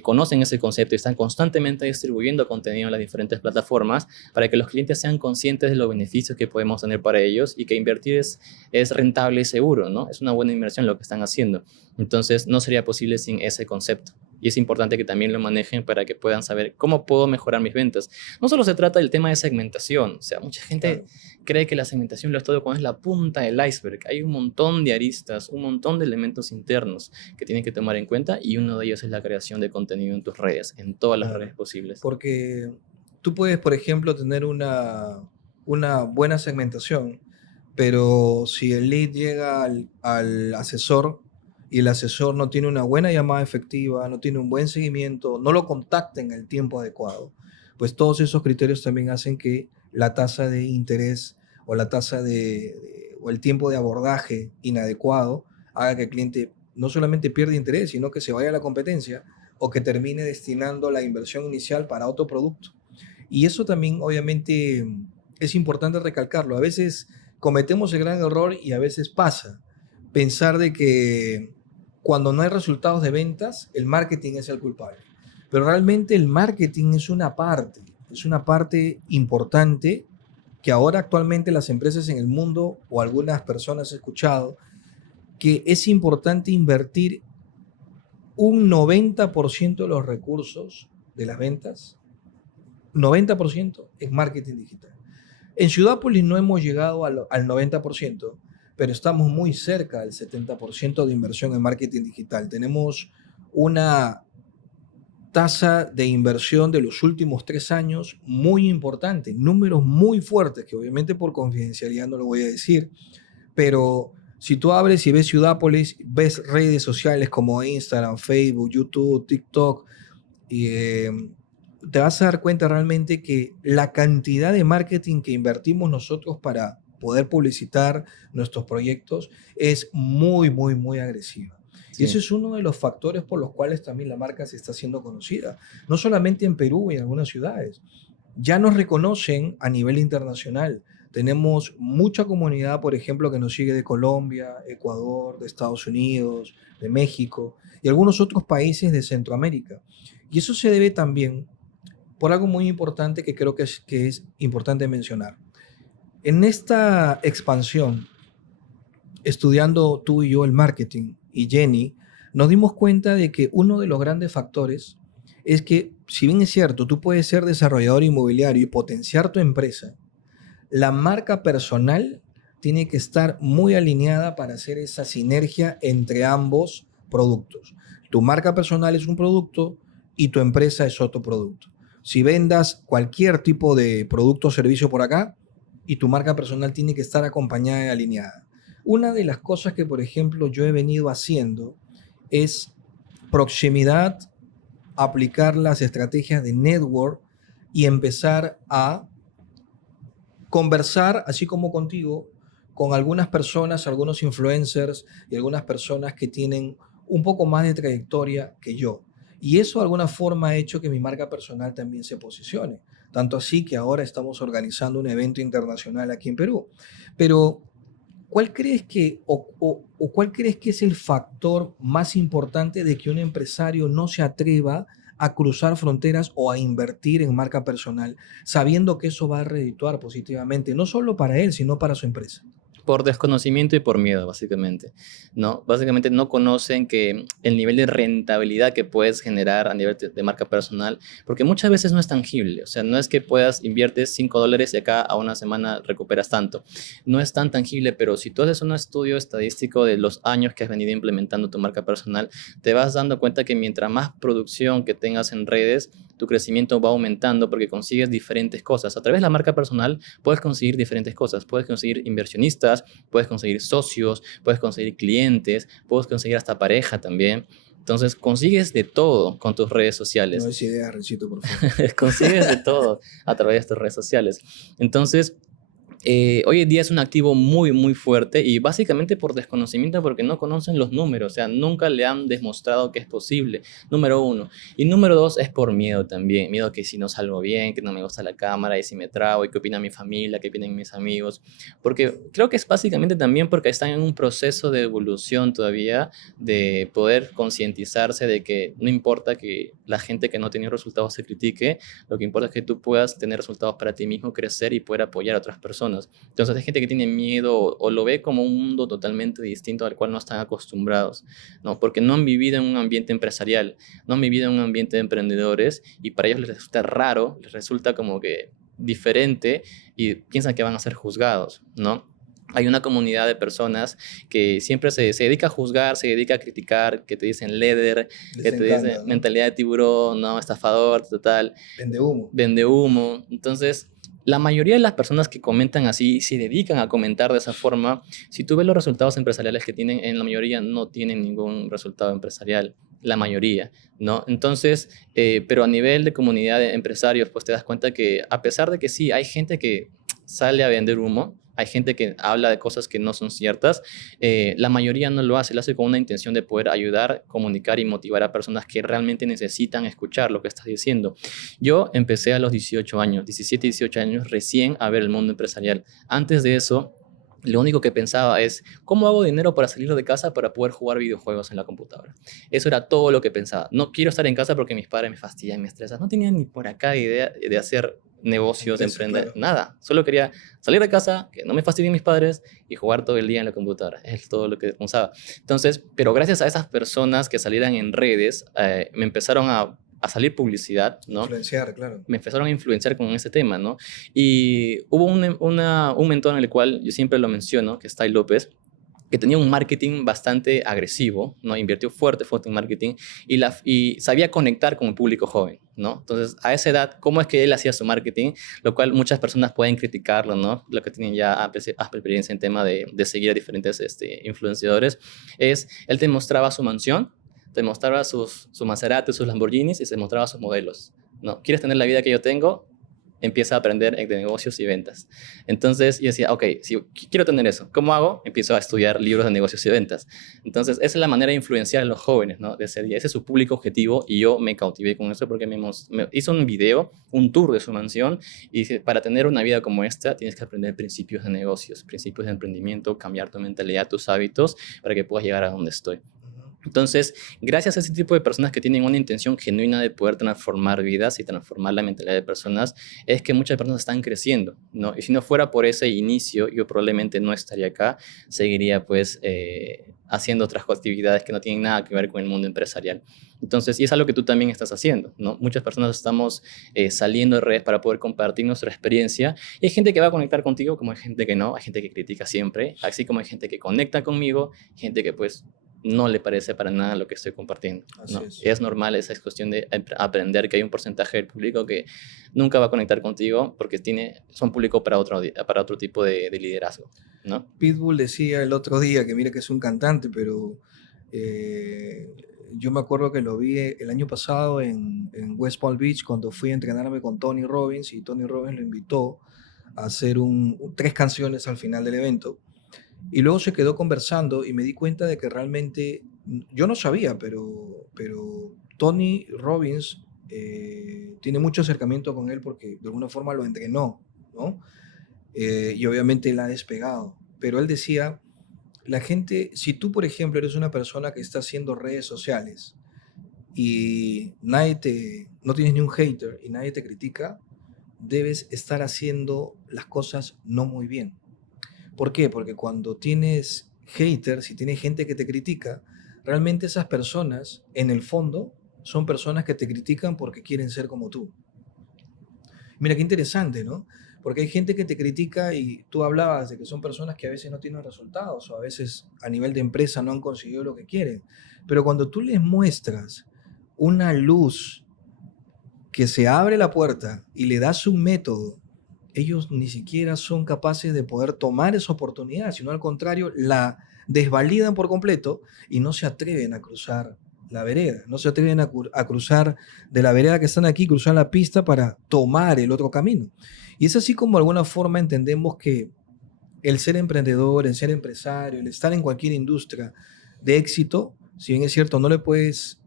conocen ese concepto y están constantemente distribuyendo contenido en las diferentes plataformas para que los clientes sean conscientes de los beneficios que podemos tener para ellos y que invertir es rentable y seguro, ¿no? Es una buena inversión lo que están haciendo. Entonces, no sería posible sin ese concepto. Y es importante que también lo manejen para que puedan saber cómo puedo mejorar mis ventas. No solo se trata del tema de segmentación, o sea, mucha gente Claro. cree que la segmentación lo es todo cuando es la punta del iceberg. Hay un montón de aristas, un montón de elementos internos que tienen que tomar en cuenta y uno de ellos es la creación de contenido en tus redes, en todas las redes Claro. posibles. Porque tú puedes, por ejemplo, tener una buena segmentación, pero si el lead llega al asesor y el asesor no tiene una buena llamada efectiva, no tiene un buen seguimiento, no lo contacta en el tiempo adecuado, pues todos esos criterios también hacen que la tasa de interés o la tasa o el tiempo de abordaje inadecuado haga que el cliente no solamente pierda interés, sino que se vaya a la competencia o que termine destinando la inversión inicial para otro producto. Y eso también, obviamente, es importante recalcarlo. A veces cometemos el gran error y a veces pasa pensar de que cuando no hay resultados de ventas, el marketing es el culpable. Pero realmente el marketing es una parte importante que ahora actualmente las empresas en el mundo o algunas personas he escuchado que es importante invertir un 90% de los recursos de las ventas, 90% en marketing digital. En Ciudápolis no hemos llegado al 90%, pero estamos muy cerca del 70% de inversión en marketing digital. Tenemos una tasa de inversión de los últimos 3 años muy importante, números muy fuertes, que obviamente por confidencialidad no lo voy a decir, pero si tú abres y ves Ciudápolis, ves redes sociales como Instagram, Facebook, YouTube, TikTok, y te vas a dar cuenta realmente que la cantidad de marketing que invertimos nosotros para poder publicitar nuestros proyectos es muy, muy, muy agresiva. Y ese Sí. es uno de los factores por los cuales también la marca se está haciendo conocida, no solamente en Perú y en algunas ciudades. Ya nos reconocen a nivel internacional. Tenemos mucha comunidad, por ejemplo, que nos sigue de Colombia, Ecuador, de Estados Unidos, de México y algunos otros países de Centroamérica. Y eso se debe también por algo muy importante que creo que es importante mencionar. En esta expansión, estudiando tú y yo el marketing y Jenny, nos dimos cuenta de que uno de los grandes factores es que, si bien es cierto, tú puedes ser desarrollador inmobiliario y potenciar tu empresa, la marca personal tiene que estar muy alineada para hacer esa sinergia entre ambos productos. Tu marca personal es un producto y tu empresa es otro producto. Si vendas cualquier tipo de producto o servicio por acá, y tu marca personal tiene que estar acompañada y alineada. Una de las cosas que, por ejemplo, yo he venido haciendo es proximidad, aplicar las estrategias de network y empezar a conversar, así como contigo, con algunas personas, algunos influencers y algunas personas que tienen un poco más de trayectoria que yo. Y eso de alguna forma ha hecho que mi marca personal también se posicione. Tanto así que ahora estamos organizando un evento internacional aquí en Perú. Pero, ¿cuál crees que, o cuál crees que es el factor más importante de que un empresario no se atreva a cruzar fronteras o a invertir en marca personal, sabiendo que eso va a redituar positivamente, no solo para él, sino para su empresa? Por desconocimiento y por miedo, básicamente, ¿no? Básicamente no conocen que el nivel de rentabilidad que puedes generar a nivel de marca personal, porque muchas veces no es tangible, o sea, no es que puedas inviertes $5 y acá a una semana recuperas tanto, no es tan tangible, pero si tú haces un estudio estadístico de los años que has venido implementando tu marca personal, te vas dando cuenta que mientras más producción que tengas en redes, tu crecimiento va aumentando porque consigues diferentes cosas. A través de la marca personal puedes conseguir diferentes cosas, puedes conseguir inversionistas, puedes conseguir socios, puedes conseguir clientes, puedes conseguir hasta pareja también. Entonces consigues de todo con tus redes No sociales. es idea, Recito, por favor. Consigues de todo a través de tus redes sociales. Entonces, hoy en día es un activo muy, muy fuerte y básicamente por desconocimiento porque no conocen los números, o sea, nunca le han demostrado que es posible, número uno. Y número dos es por miedo también, miedo que si no salgo bien, que no me gusta la cámara y si me trago y qué opina mi familia, qué opinan mis amigos, porque creo que es básicamente también porque están en un proceso de evolución todavía, de poder concientizarse de que no importa que la gente que no tiene resultados se critique, lo que importa es que tú puedas tener resultados para ti mismo, crecer y poder apoyar a otras personas. Entonces hay gente que tiene miedo o lo ve como un mundo totalmente distinto al cual no están acostumbrados, ¿no? Porque no han vivido en un ambiente empresarial, no han vivido en un ambiente de emprendedores y para ellos les resulta raro, les resulta como que diferente y piensan que van a ser juzgados, ¿no? Hay una comunidad de personas que siempre se dedica a juzgar, se dedica a criticar, que te dicen leather, Les que te dicen encanta, ¿no? mentalidad de tiburón, no, estafador, total, Vende humo. vende humo. Entonces, la mayoría de las personas que comentan así, se dedican a comentar de esa forma, si tú ves los resultados empresariales que tienen, en la mayoría no tienen ningún resultado empresarial, la mayoría, ¿no? Entonces, pero a nivel de comunidad de empresarios, pues te das cuenta que a pesar de que sí, hay gente que sale a vender humo, hay gente que habla de cosas que no son ciertas, la mayoría no lo hace, lo hace con una intención de poder ayudar, comunicar y motivar a personas que realmente necesitan escuchar lo que estás diciendo. Yo empecé a los 18 años, 17, 18 años, recién a ver el mundo empresarial. Antes de eso, lo único que pensaba es, ¿cómo hago dinero para salir de casa para poder jugar videojuegos en la computadora? Eso era todo lo que pensaba. No quiero estar en casa porque mis padres me fastidian y me estresan. No tenía ni por acá idea de hacer negocios, de Empresa, emprender, claro. nada. Solo quería salir de casa, que no me fastidien mis padres y jugar todo el día en la computadora. Es todo lo que pensaba. Entonces, pero gracias a esas personas que salieran en redes, me empezaron a salir publicidad, ¿no? Influenciar, claro. Me empezaron a influenciar con ese tema, ¿no? Y hubo un mentor en el cual yo siempre lo menciono, que es Tai López, que tenía un marketing bastante agresivo, ¿no? Invirtió fuerte, fuerte en marketing y sabía conectar con el público joven, ¿no? Entonces, a esa edad, ¿cómo es que él hacía su marketing? Lo cual muchas personas pueden criticarlo, ¿no? Lo que tienen ya amplia experiencia en tema de seguir a diferentes influenciadores, es, él te mostraba su mansión, te mostraba su Maserati, sus Lamborghinis y se mostraba sus modelos, ¿no? ¿Quieres tener la vida que yo tengo? Empieza a aprender de negocios y ventas. Entonces yo decía, ok, si quiero tener eso, ¿cómo hago? Empiezo a estudiar libros de negocios y ventas. Entonces esa es la manera de influenciar a los jóvenes, ¿no? De ser, ese es su público objetivo y yo me cautivé con eso porque me hizo un video, un tour de su mansión y dice, para tener una vida como esta tienes que aprender principios de negocios, principios de emprendimiento, cambiar tu mentalidad, tus hábitos para que puedas llegar a donde estoy. Entonces, gracias a ese tipo de personas que tienen una intención genuina de poder transformar vidas y transformar la mentalidad de personas, es que muchas personas están creciendo, ¿no? Y si no fuera por ese inicio, yo probablemente no estaría acá, seguiría pues haciendo otras actividades que no tienen nada que ver con el mundo empresarial. Entonces, y es algo que tú también estás haciendo, ¿no? Muchas personas estamos saliendo de redes para poder compartir nuestra experiencia y hay gente que va a conectar contigo como hay gente que no, hay gente que critica siempre, así como hay gente que conecta conmigo, gente que pues no le parece para nada lo que estoy compartiendo, Así ¿no? es. Es normal, esa es cuestión de aprender que hay un porcentaje del público que nunca va a conectar contigo porque son público para otro tipo de liderazgo, ¿no? Pitbull decía el otro día que mira que es un cantante, pero eh, yo me acuerdo que lo vi el año pasado en West Palm Beach cuando fui a entrenarme con Tony Robbins y Tony Robbins lo invitó a hacer tres canciones al final del evento. Y luego se quedó conversando y me di cuenta de que realmente, yo no sabía, pero Tony Robbins tiene mucho acercamiento con él porque de alguna forma lo entrenó, ¿no? Y obviamente él ha despegado. Pero él decía, la gente, si tú por ejemplo eres una persona que está haciendo redes sociales y no tienes ni un hater y nadie te critica, debes estar haciendo las cosas no muy bien. ¿Por qué? Porque cuando tienes haters, si tienes gente que te critica, realmente esas personas, en el fondo, son personas que te critican porque quieren ser como tú. Mira, qué interesante, ¿no? Porque hay gente que te critica y tú hablabas de que son personas que a veces no tienen resultados o a veces a nivel de empresa no han conseguido lo que quieren. Pero cuando tú les muestras una luz que se abre la puerta y le das un método, ellos ni siquiera son capaces de poder tomar esa oportunidad, sino al contrario, la desvalidan por completo y no se atreven a cruzar la vereda, no se atreven a cruzar de la vereda que están aquí, cruzar la pista para tomar el otro camino. Y es así como de alguna forma entendemos que el ser emprendedor, el ser empresario, el estar en cualquier industria de éxito, si bien es cierto, no le puedes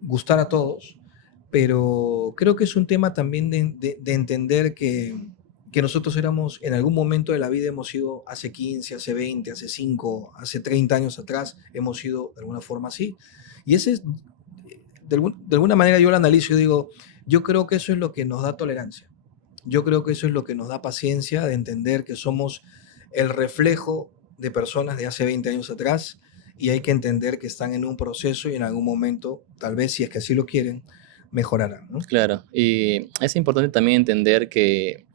gustar a todos, pero creo que es un tema también de entender que nosotros éramos, en algún momento de la vida hemos sido hace 15, hace 20, hace 5, hace 30 años atrás, hemos sido de alguna forma así. Y ese es, de alguna manera yo lo analizo y digo, yo creo que eso es lo que nos da tolerancia. Yo creo que eso es lo que nos da paciencia de entender que somos el reflejo de personas de hace 20 años atrás y hay que entender que están en un proceso y en algún momento, tal vez si es que así lo quieren, mejorarán, ¿no? Claro, y es importante también entender que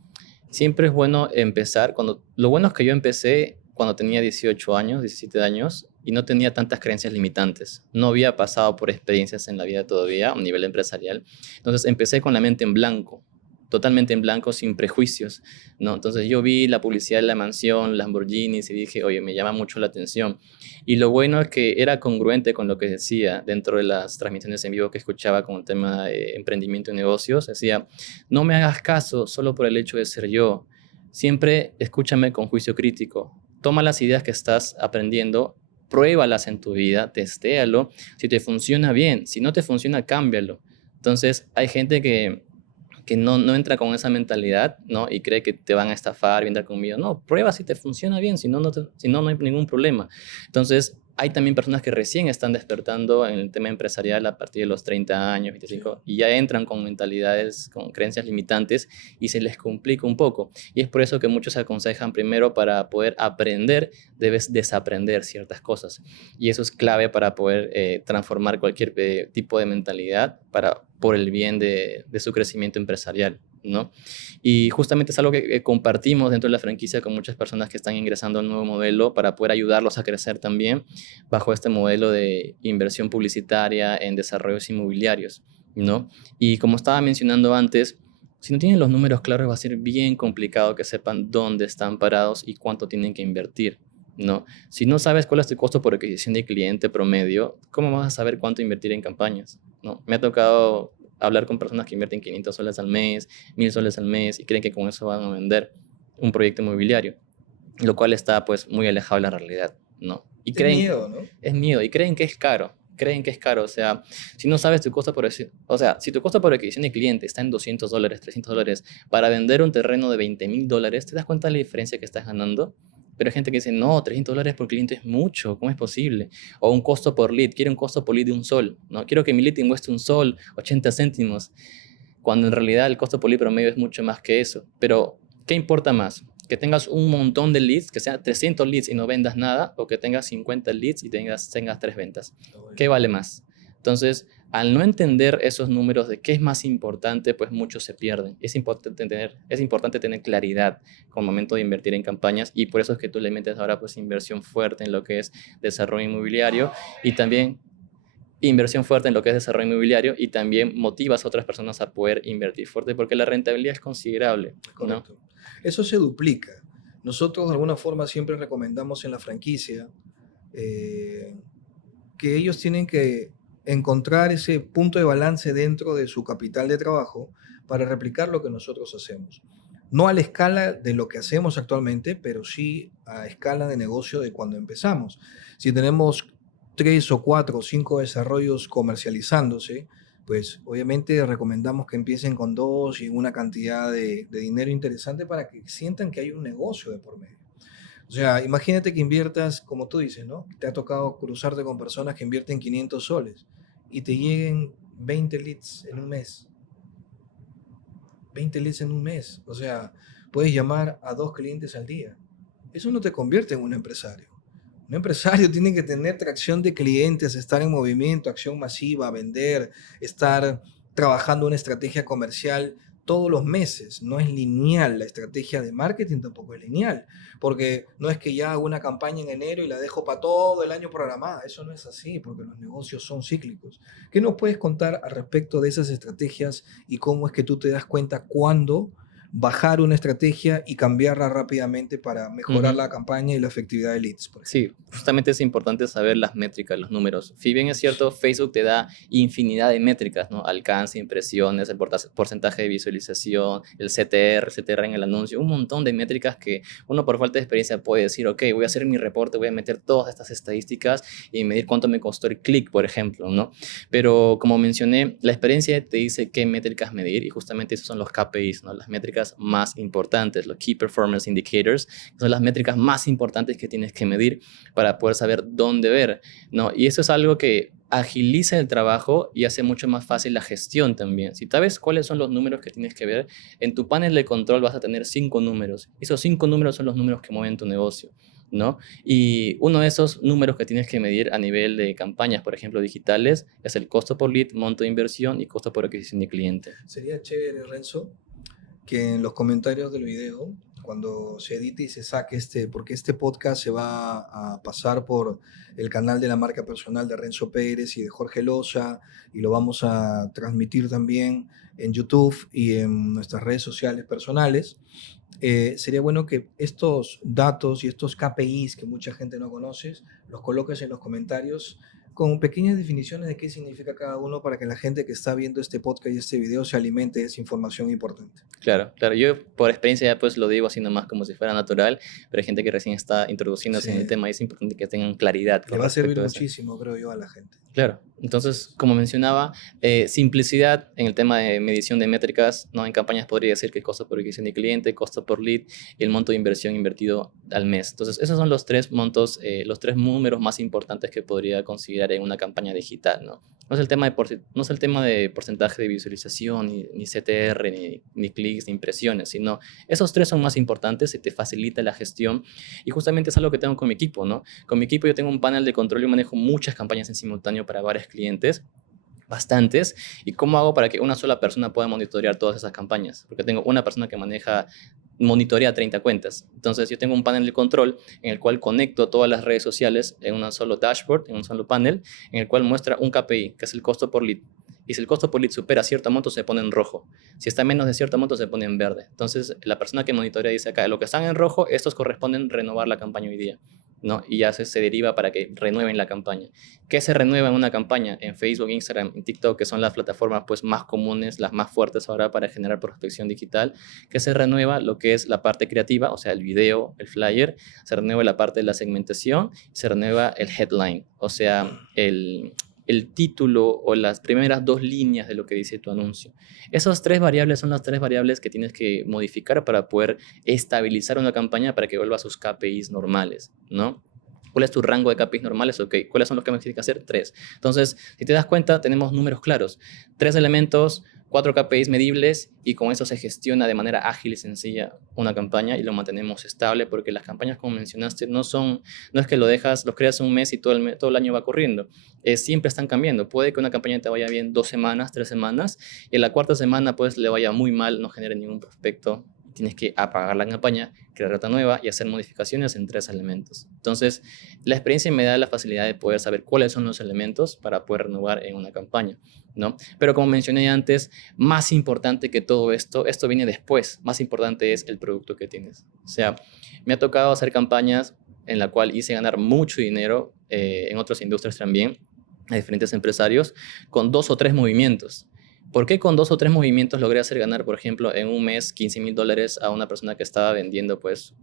siempre es bueno empezar lo bueno es que yo empecé cuando tenía 18 años, 17 años, y no tenía tantas creencias limitantes. No había pasado por experiencias en la vida todavía a un nivel empresarial. Entonces empecé con la mente en blanco, totalmente en blanco, sin prejuicios, ¿no? Entonces yo vi la publicidad de la mansión, Lamborghinis, y dije, oye, me llama mucho la atención. Y lo bueno es que era congruente con lo que decía dentro de las transmisiones en vivo que escuchaba con el tema de emprendimiento y negocios. Decía, no me hagas caso solo por el hecho de ser yo. Siempre escúchame con juicio crítico. Toma las ideas que estás aprendiendo, pruébalas en tu vida, testéalo. Si te funciona bien, si no te funciona, cámbialo. Entonces, hay gente que no entra con esa mentalidad, ¿no? Y cree que te van a estafar, vendrá conmigo. No, prueba si te funciona bien, si no, si no, no hay ningún problema. Entonces, hay también personas que recién están despertando en el tema empresarial a partir de los 30 años, 25, y ya entran con mentalidades, con creencias limitantes y se les complica un poco. Y es por eso que muchos aconsejan primero para poder aprender, debes desaprender ciertas cosas. Y eso es clave para poder transformar cualquier tipo de mentalidad por el bien de su crecimiento empresarial, ¿no? Y justamente es algo que compartimos dentro de la franquicia con muchas personas que están ingresando al nuevo modelo para poder ayudarlos a crecer también bajo este modelo de inversión publicitaria en desarrollos inmobiliarios, ¿no? Y como estaba mencionando antes, si no tienen los números claros va a ser bien complicado que sepan dónde están parados y cuánto tienen que invertir, ¿no? Si no sabes cuál es tu costo por adquisición de cliente promedio, ¿cómo vas a saber cuánto invertir en campañas? ¿No? Me ha tocado hablar con personas que invierten 500 soles al mes, 1000 soles al mes y creen que con eso van a vender un proyecto inmobiliario, lo cual está pues muy alejado de la realidad, ¿no? Y Es creen, miedo, ¿no? es miedo, y creen que es caro, o sea, si no sabes tu costo por o sea, si tu costo por adquisición de cliente está en 200 dólares, 300 dólares, para vender un terreno de 20,000 dólares, ¿te das cuenta de la diferencia que estás ganando? Pero hay gente que dice, no, 300 dólares por cliente es mucho, ¿cómo es posible? O un costo por lead, quiero un costo por lead de un sol, ¿no? Quiero que mi lead cueste un sol, 80 céntimos, cuando en realidad el costo por lead promedio es mucho más que eso. Pero, ¿qué importa más? Que tengas un montón de leads, que sean 300 leads y no vendas nada, o que tengas 50 leads y tengas 3 ventas. ¿Qué vale más? Entonces, al no entender esos números de qué es más importante, pues muchos se pierden. Es importante tener claridad con el momento de invertir en campañas y por eso es que tú le metes ahora pues inversión fuerte en lo que es desarrollo inmobiliario y también inversión fuerte en lo que es desarrollo inmobiliario y también motivas a otras personas a poder invertir fuerte porque la rentabilidad es considerable, ¿no? Correcto. Eso se duplica. Nosotros de alguna forma siempre recomendamos en la franquicia eh, que ellos tienen que encontrar ese punto de balance dentro de su capital de trabajo para replicar lo que nosotros hacemos. No a la escala de lo que hacemos actualmente, pero sí a escala de negocio de cuando empezamos. Si tenemos 3 o 4 o 5 desarrollos comercializándose, pues obviamente recomendamos que empiecen con 2 y una cantidad de dinero interesante para que sientan que hay un negocio de por medio. O sea, imagínate que inviertas, como tú dices, ¿no? Te ha tocado cruzarte con personas que invierten 500 soles y te lleguen 20 leads en un mes. 20 leads en un mes. O sea, puedes llamar a 2 clientes al día. Eso no te convierte en un empresario. Un empresario tiene que tener tracción de clientes, estar en movimiento, acción masiva, vender, estar trabajando una estrategia comercial todos los meses. No es lineal, la estrategia de marketing tampoco es lineal, porque no es que ya hago una campaña en enero y la dejo para todo el año programada. Eso no es así, porque los negocios son cíclicos. ¿Qué nos puedes contar al respecto de esas estrategias y cómo es que tú te das cuenta cuándo bajar una estrategia y cambiarla rápidamente para mejorar Ujú. la campaña y la efectividad de leads, por ejemplo? Sí, justamente es importante saber las métricas, los números. Si bien es cierto, Facebook te da infinidad de métricas, ¿no? Alcance, impresiones, el porcentaje de visualización, el CTR en el anuncio, un montón de métricas que uno por falta de experiencia puede decir, ok, voy a hacer mi reporte, voy a meter todas estas estadísticas y medir cuánto me costó el clic, por ejemplo, ¿no? Pero como mencioné, la experiencia te dice qué métricas medir y justamente esos son los KPIs, ¿no? Las métricas más importantes, los Key Performance Indicators, son las métricas más importantes que tienes que medir para poder saber dónde ver, ¿no? Y eso es algo que agiliza el trabajo y hace mucho más fácil la gestión también. Si sabes cuáles son los números que tienes que ver, en tu panel de control vas a tener 5 números. Esos 5 números son los números que mueven tu negocio, ¿no? Y uno de esos números que tienes que medir a nivel de campañas, por ejemplo, digitales, es el costo por lead, monto de inversión y costo por adquisición de cliente. Sería chévere, Renzo, que en los comentarios del video, cuando se edite y se saque porque este podcast se va a pasar por el canal de la marca personal de Renzo Pérez y de Jorge Loza, y lo vamos a transmitir también en YouTube y en nuestras redes sociales personales. Sería bueno que estos datos y estos KPIs que mucha gente no conoce, los coloques en los comentarios con pequeñas definiciones de qué significa cada uno para que la gente que está viendo este podcast y este video se alimente de esa información importante. Claro, claro. Yo por experiencia ya pues lo digo así nomás como si fuera natural, pero hay gente que recién está introduciéndose en el Sí, tema y es importante que tengan claridad le con va a servir respecto a eso. muchísimo, creo yo, a la gente. Claro. Así Entonces, es. como mencionaba, simplicidad en el tema de medición de métricas, ¿no? En campañas podría decir que costo por adquisición de cliente, costo por lead y el monto de inversión invertido al mes. Entonces, esos son los 3 números más importantes que podría considerar en una campaña digital, ¿no? No es el tema no es el tema de porcentaje de visualización, ni CTR, ni clics, ni impresiones, sino esos 3 son más importantes, se te facilita la gestión y justamente es algo que tengo con mi equipo, ¿no? Con mi equipo yo tengo un panel de control y manejo muchas campañas en simultáneo para varios clientes, bastantes. ¿Y cómo hago para que una sola persona pueda monitorear todas esas campañas? Porque tengo una persona que monitorea 30 cuentas. Entonces yo tengo un panel de control en el cual conecto todas las redes sociales en un solo dashboard, en un solo panel, en el cual muestra un KPI, que es el costo por lead. Y si el costo por lead supera cierto monto, se pone en rojo. Si está menos de cierto monto, se pone en verde. Entonces, la persona que monitorea dice acá, lo que están en rojo, estos corresponden renovar la campaña hoy día, ¿no? Y ya se deriva para que renueven la campaña. ¿Qué se renueva en una campaña? En Facebook, Instagram, en TikTok, que son las plataformas pues, más comunes, las más fuertes ahora para generar prospección digital. ¿Qué se renueva? Lo que es la parte creativa, o sea, el video, el flyer. Se renueva la parte de la segmentación. Se renueva el headline, o sea, el título o las primeras 2 líneas de lo que dice tu anuncio. Esas 3 variables son las 3 variables que tienes que modificar para poder estabilizar una campaña para que vuelva a sus KPIs normales, ¿no? ¿Cuál es tu rango de KPIs normales? Ok, ¿cuáles son los que me tienes que hacer? 3. Entonces, si te das cuenta, tenemos números claros. 3 elementos, 4 KPIs medibles y con eso se gestiona de manera ágil y sencilla una campaña y lo mantenemos estable porque las campañas, como mencionaste, no es que los creas un mes y todo el año va corriendo. Siempre están cambiando. Puede que una campaña te vaya bien 2 semanas, 3 semanas y en la cuarta semana pues le vaya muy mal, no genere ningún prospecto. Tienes que apagar la campaña, crear otra nueva y hacer modificaciones en 3 elementos. Entonces, la experiencia me da la facilidad de poder saber cuáles son los elementos para poder renovar en una campaña, ¿no? Pero como mencioné antes, más importante que todo esto viene después, más importante es el producto que tienes. O sea, me ha tocado hacer campañas en la cual hice ganar mucho dinero en otras industrias también, a diferentes empresarios, con 2 o 3 movimientos. ¿Por qué con 2 o 3 movimientos logré hacer ganar, por ejemplo, en un mes $15,000 a una persona que estaba vendiendo pues,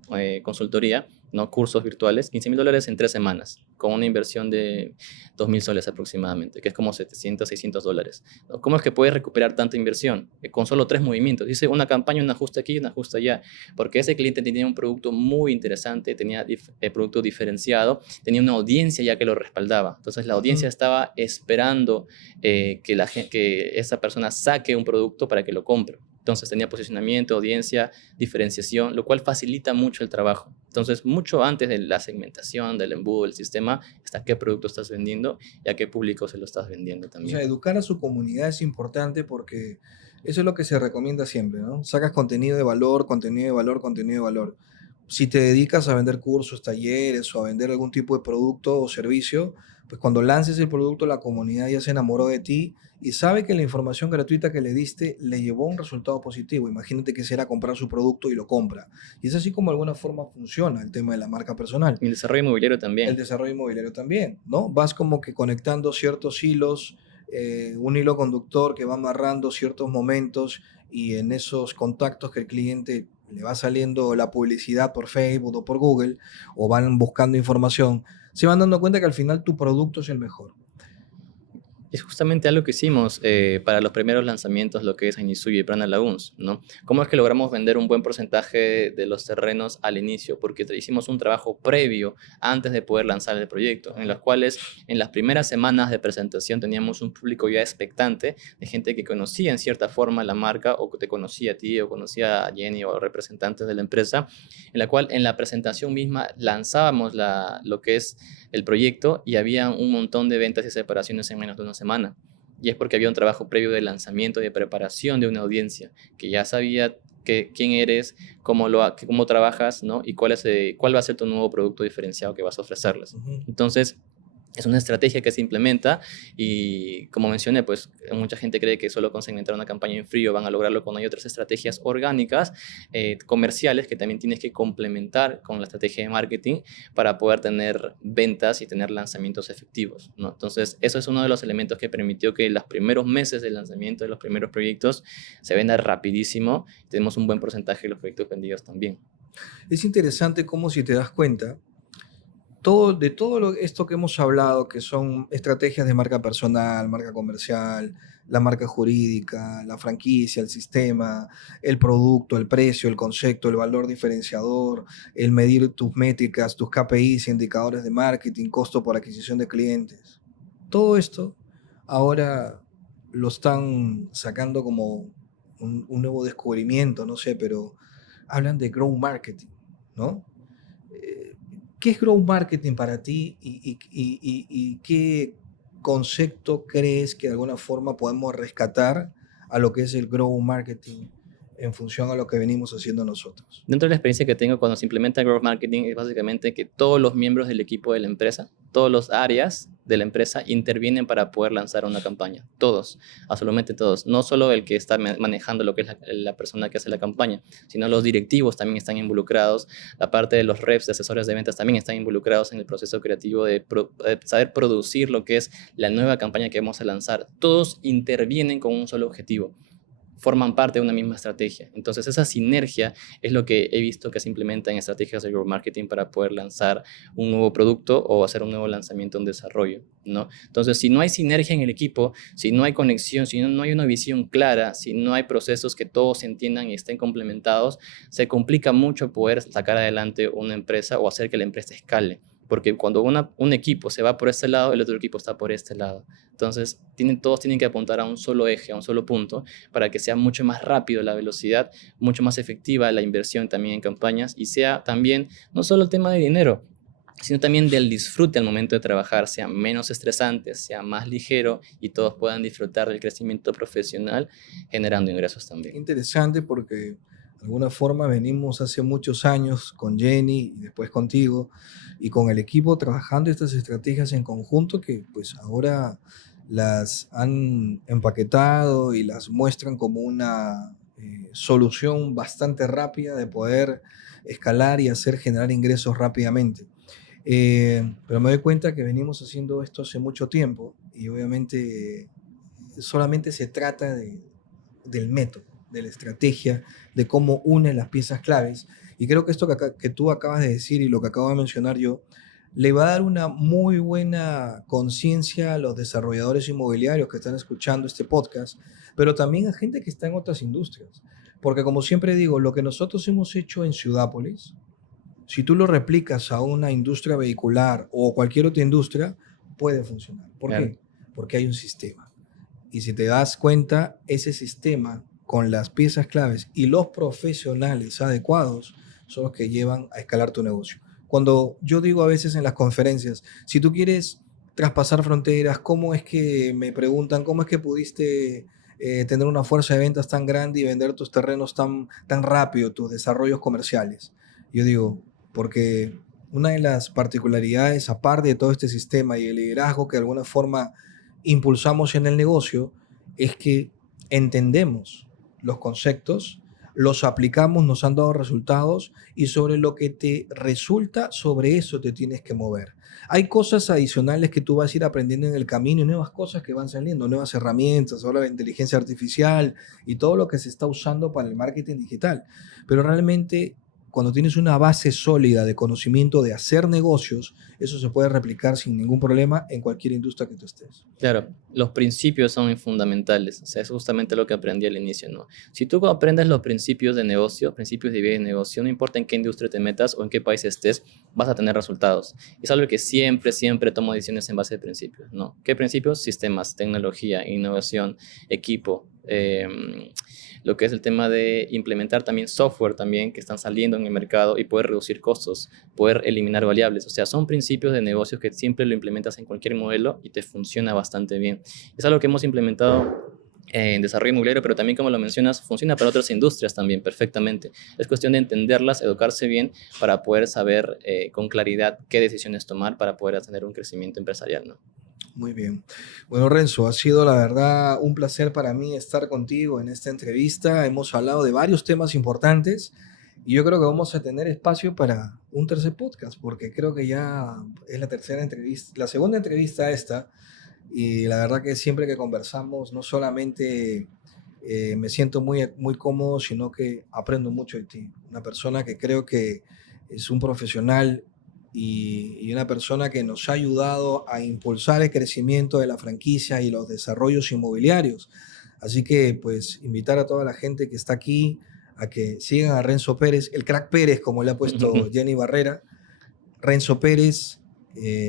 consultoría, no cursos virtuales? $15,000 en 3 semanas, con una inversión de 2,000 soles aproximadamente, que es como $700, $600. ¿No? ¿Cómo es que puedes recuperar tanta inversión? Con solo 3 movimientos. Hice una campaña, un ajuste aquí, un ajuste allá, porque ese cliente tenía un producto muy interesante, tenía producto diferenciado, tenía una audiencia ya que lo respaldaba. Entonces la audiencia estaba esperando que esa persona saque un producto para que lo compre. Entonces tenía posicionamiento, audiencia, diferenciación, lo cual facilita mucho el trabajo. Entonces, mucho antes de la segmentación, del embudo, del sistema, está qué producto estás vendiendo y a qué público se lo estás vendiendo O sea, también. educar a su comunidad es importante porque eso es lo que se recomienda siempre, ¿no? Sacas contenido de valor, contenido de valor, contenido de valor. Si te dedicas a vender cursos, talleres o a vender algún tipo de producto o servicio, pues cuando lances el producto, la comunidad ya se enamoró de ti y sabe que la información gratuita que le diste le llevó a un resultado positivo. Imagínate que será comprar su producto y lo compra. Y es así como de alguna forma funciona el tema de la marca personal. Y el desarrollo inmobiliario El también. desarrollo inmobiliario también, ¿no? Vas como que conectando ciertos hilos, un hilo conductor que va amarrando ciertos momentos y en esos contactos que el cliente le va saliendo la publicidad por Facebook o por Google o van buscando información, se van dando cuenta que al final tu producto es el mejor. Es justamente algo que hicimos para los primeros lanzamientos, lo que es Ainisuyo y Prana Lagoons, ¿no? ¿Cómo es que logramos vender un buen porcentaje de los terrenos al inicio? Porque hicimos un trabajo previo antes de poder lanzar el proyecto, en los cuales en las primeras semanas de presentación teníamos un público ya expectante de gente que conocía en cierta forma la marca o que te conocía a ti o conocía a Jenny o representantes de la empresa, en la cual en la presentación misma lanzábamos lo que es el proyecto y había un montón de ventas y separaciones en menos de una semana. Y es porque había un trabajo previo de lanzamiento y de preparación de una audiencia que ya sabía quién eres, cómo trabajas, ¿no? Y cuál va a ser tu nuevo producto diferenciado que vas a ofrecerles. Ujú. Entonces, es una estrategia que se implementa y como mencioné, pues mucha gente cree que solo con segmentar una campaña en frío van a lograrlo cuando hay otras estrategias orgánicas, comerciales que también tienes que complementar con la estrategia de marketing para poder tener ventas y tener lanzamientos efectivos, ¿no? Entonces, eso es uno de los elementos que permitió que los primeros meses de lanzamiento de los primeros proyectos se venda rapidísimo. Tenemos un buen porcentaje de los proyectos vendidos también. Es interesante cómo si te das cuenta, de todo esto que hemos hablado, que son estrategias de marca personal, marca comercial, la marca jurídica, la franquicia, el sistema, el producto, el precio, el concepto, el valor diferenciador, el medir tus métricas, tus KPIs, indicadores de marketing, costo por adquisición de clientes. Todo esto ahora lo están sacando como un nuevo descubrimiento, no sé, pero hablan de growth marketing, ¿no? Eh, ¿Qué es growth marketing para ti y qué concepto crees que de alguna forma podemos rescatar a lo que es el growth marketing en función a lo que venimos haciendo nosotros? Dentro de la experiencia que tengo cuando se implementa Growth Marketing es básicamente que todos los miembros del equipo de la empresa, todas las áreas de la empresa intervienen para poder lanzar una campaña. Todos, absolutamente todos. No solo el que está manejando lo que es la persona que hace la campaña, sino los directivos también están involucrados. La parte de los reps, de asesores de ventas también están involucrados en el proceso creativo de saber producir lo que es la nueva campaña que vamos a lanzar. Todos intervienen con un solo objetivo, forman parte de una misma estrategia. Entonces, esa sinergia es lo que he visto que se implementa en estrategias de growth marketing para poder lanzar un nuevo producto o hacer un nuevo lanzamiento en desarrollo, ¿no? Entonces, si no hay sinergia en el equipo, si no hay conexión, si no hay una visión clara, si no hay procesos que todos se entiendan y estén complementados, se complica mucho poder sacar adelante una empresa o hacer que la empresa escale. porque cuando un equipo se va por este lado, el otro equipo está por este lado. Entonces, todos tienen que apuntar a un solo eje, a un solo punto, para que sea mucho más rápido la velocidad, mucho más efectiva la inversión también en campañas y sea también no solo el tema de dinero, sino también del disfrute al momento de trabajar, sea menos estresante, sea más ligero y todos puedan disfrutar del crecimiento profesional generando ingresos también. Interesante porque de alguna forma venimos hace muchos años con Jenny y después contigo y con el equipo trabajando estas estrategias en conjunto que pues ahora las han empaquetado y las muestran como una solución bastante rápida de poder escalar y hacer generar ingresos rápidamente. Pero me doy cuenta que venimos haciendo esto hace mucho tiempo y obviamente solamente se trata del método, de la estrategia, de cómo une las piezas claves. Y creo que esto que tú acabas de decir y lo que acabo de mencionar yo, le va a dar una muy buena conciencia a los desarrolladores inmobiliarios que están escuchando este podcast, pero también a gente que está en otras industrias. Porque como siempre digo, lo que nosotros hemos hecho en Ciudápolis, si tú lo replicas a una industria vehicular o cualquier otra industria, puede funcionar. ¿Por Claro. qué? Porque hay un sistema. Y si te das cuenta, ese sistema con las piezas claves y los profesionales adecuados son los que llevan a escalar tu negocio. Cuando yo digo a veces en las conferencias, si tú quieres traspasar fronteras, ¿cómo es que me preguntan, cómo es que pudiste tener una fuerza de ventas tan grande y vender tus terrenos tan rápido, tus desarrollos comerciales? Yo digo, porque una de las particularidades, aparte de todo este sistema y el liderazgo que de alguna forma impulsamos en el negocio, es que entendemos los conceptos, los aplicamos, nos han dado resultados y sobre lo que te resulta, sobre eso te tienes que mover. Hay cosas adicionales que tú vas a ir aprendiendo en el camino y nuevas cosas que van saliendo, nuevas herramientas, ahora la inteligencia artificial y todo lo que se está usando para el marketing digital. Pero realmente cuando tienes una base sólida de conocimiento de hacer negocios, eso se puede replicar sin ningún problema en cualquier industria que tú estés. Claro, los principios son fundamentales, o sea, es justamente lo que aprendí al inicio, ¿no? Si tú aprendes los principios de negocio, principios de vida y negocio, no importa en qué industria te metas o en qué país estés, vas a tener resultados. Es algo que siempre tomo decisiones en base a principios, ¿no? ¿Qué principios? Sistemas, tecnología, innovación, equipo, lo que es el tema de implementar también software también que están saliendo en el mercado y poder reducir costos, poder eliminar variables. O sea, son principios de negocios que siempre lo implementas en cualquier modelo y te funciona bastante bien. Es algo que hemos implementado en desarrollo inmobiliario, pero también, como lo mencionas, funciona para otras industrias también perfectamente. Es cuestión de entenderlas, educarse bien para poder saber con claridad qué decisiones tomar para poder tener un crecimiento empresarial, ¿no? Muy bien. Bueno, Renzo, ha sido la verdad un placer para mí estar contigo en esta entrevista. Hemos hablado de varios temas importantes y yo creo que vamos a tener espacio para un tercer podcast porque creo que ya es la tercera entrevista, la segunda entrevista esta y la verdad que siempre que conversamos no solamente me siento muy cómodo, sino que aprendo mucho de ti. Una persona que creo que es un profesional y una persona que nos ha ayudado a impulsar el crecimiento de la franquicia y los desarrollos inmobiliarios. Así que, pues, invitar a toda la gente que está aquí a que sigan a Renzo Pérez, el crack Pérez, como le ha puesto Jenny Barrera. Renzo Pérez,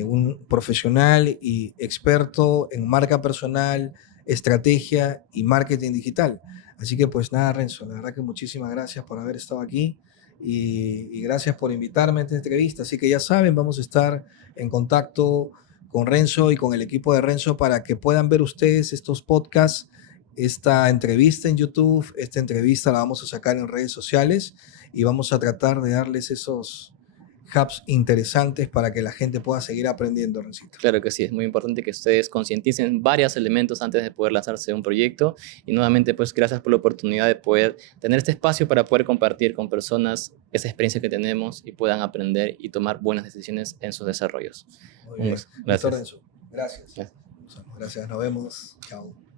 un profesional y experto en marca personal, estrategia y marketing digital. Así que pues nada, Renzo, la verdad que muchísimas gracias por haber estado aquí y gracias por invitarme a esta entrevista. Así que ya saben, vamos a estar en contacto con Renzo y con el equipo de Renzo para que puedan ver ustedes estos podcasts, esta entrevista en YouTube, esta entrevista la vamos a sacar en redes sociales y vamos a tratar de darles esos hubs interesantes para que la gente pueda seguir aprendiendo, Rencito. Claro que sí, es muy importante que ustedes concienticen varios elementos antes de poder lanzarse un proyecto y nuevamente pues gracias por la oportunidad de poder tener este espacio para poder compartir con personas esa experiencia que tenemos y puedan aprender y tomar buenas decisiones en sus desarrollos. Muy bien. Gracias. Renzo. Gracias. Gracias. Nos vemos. Chao.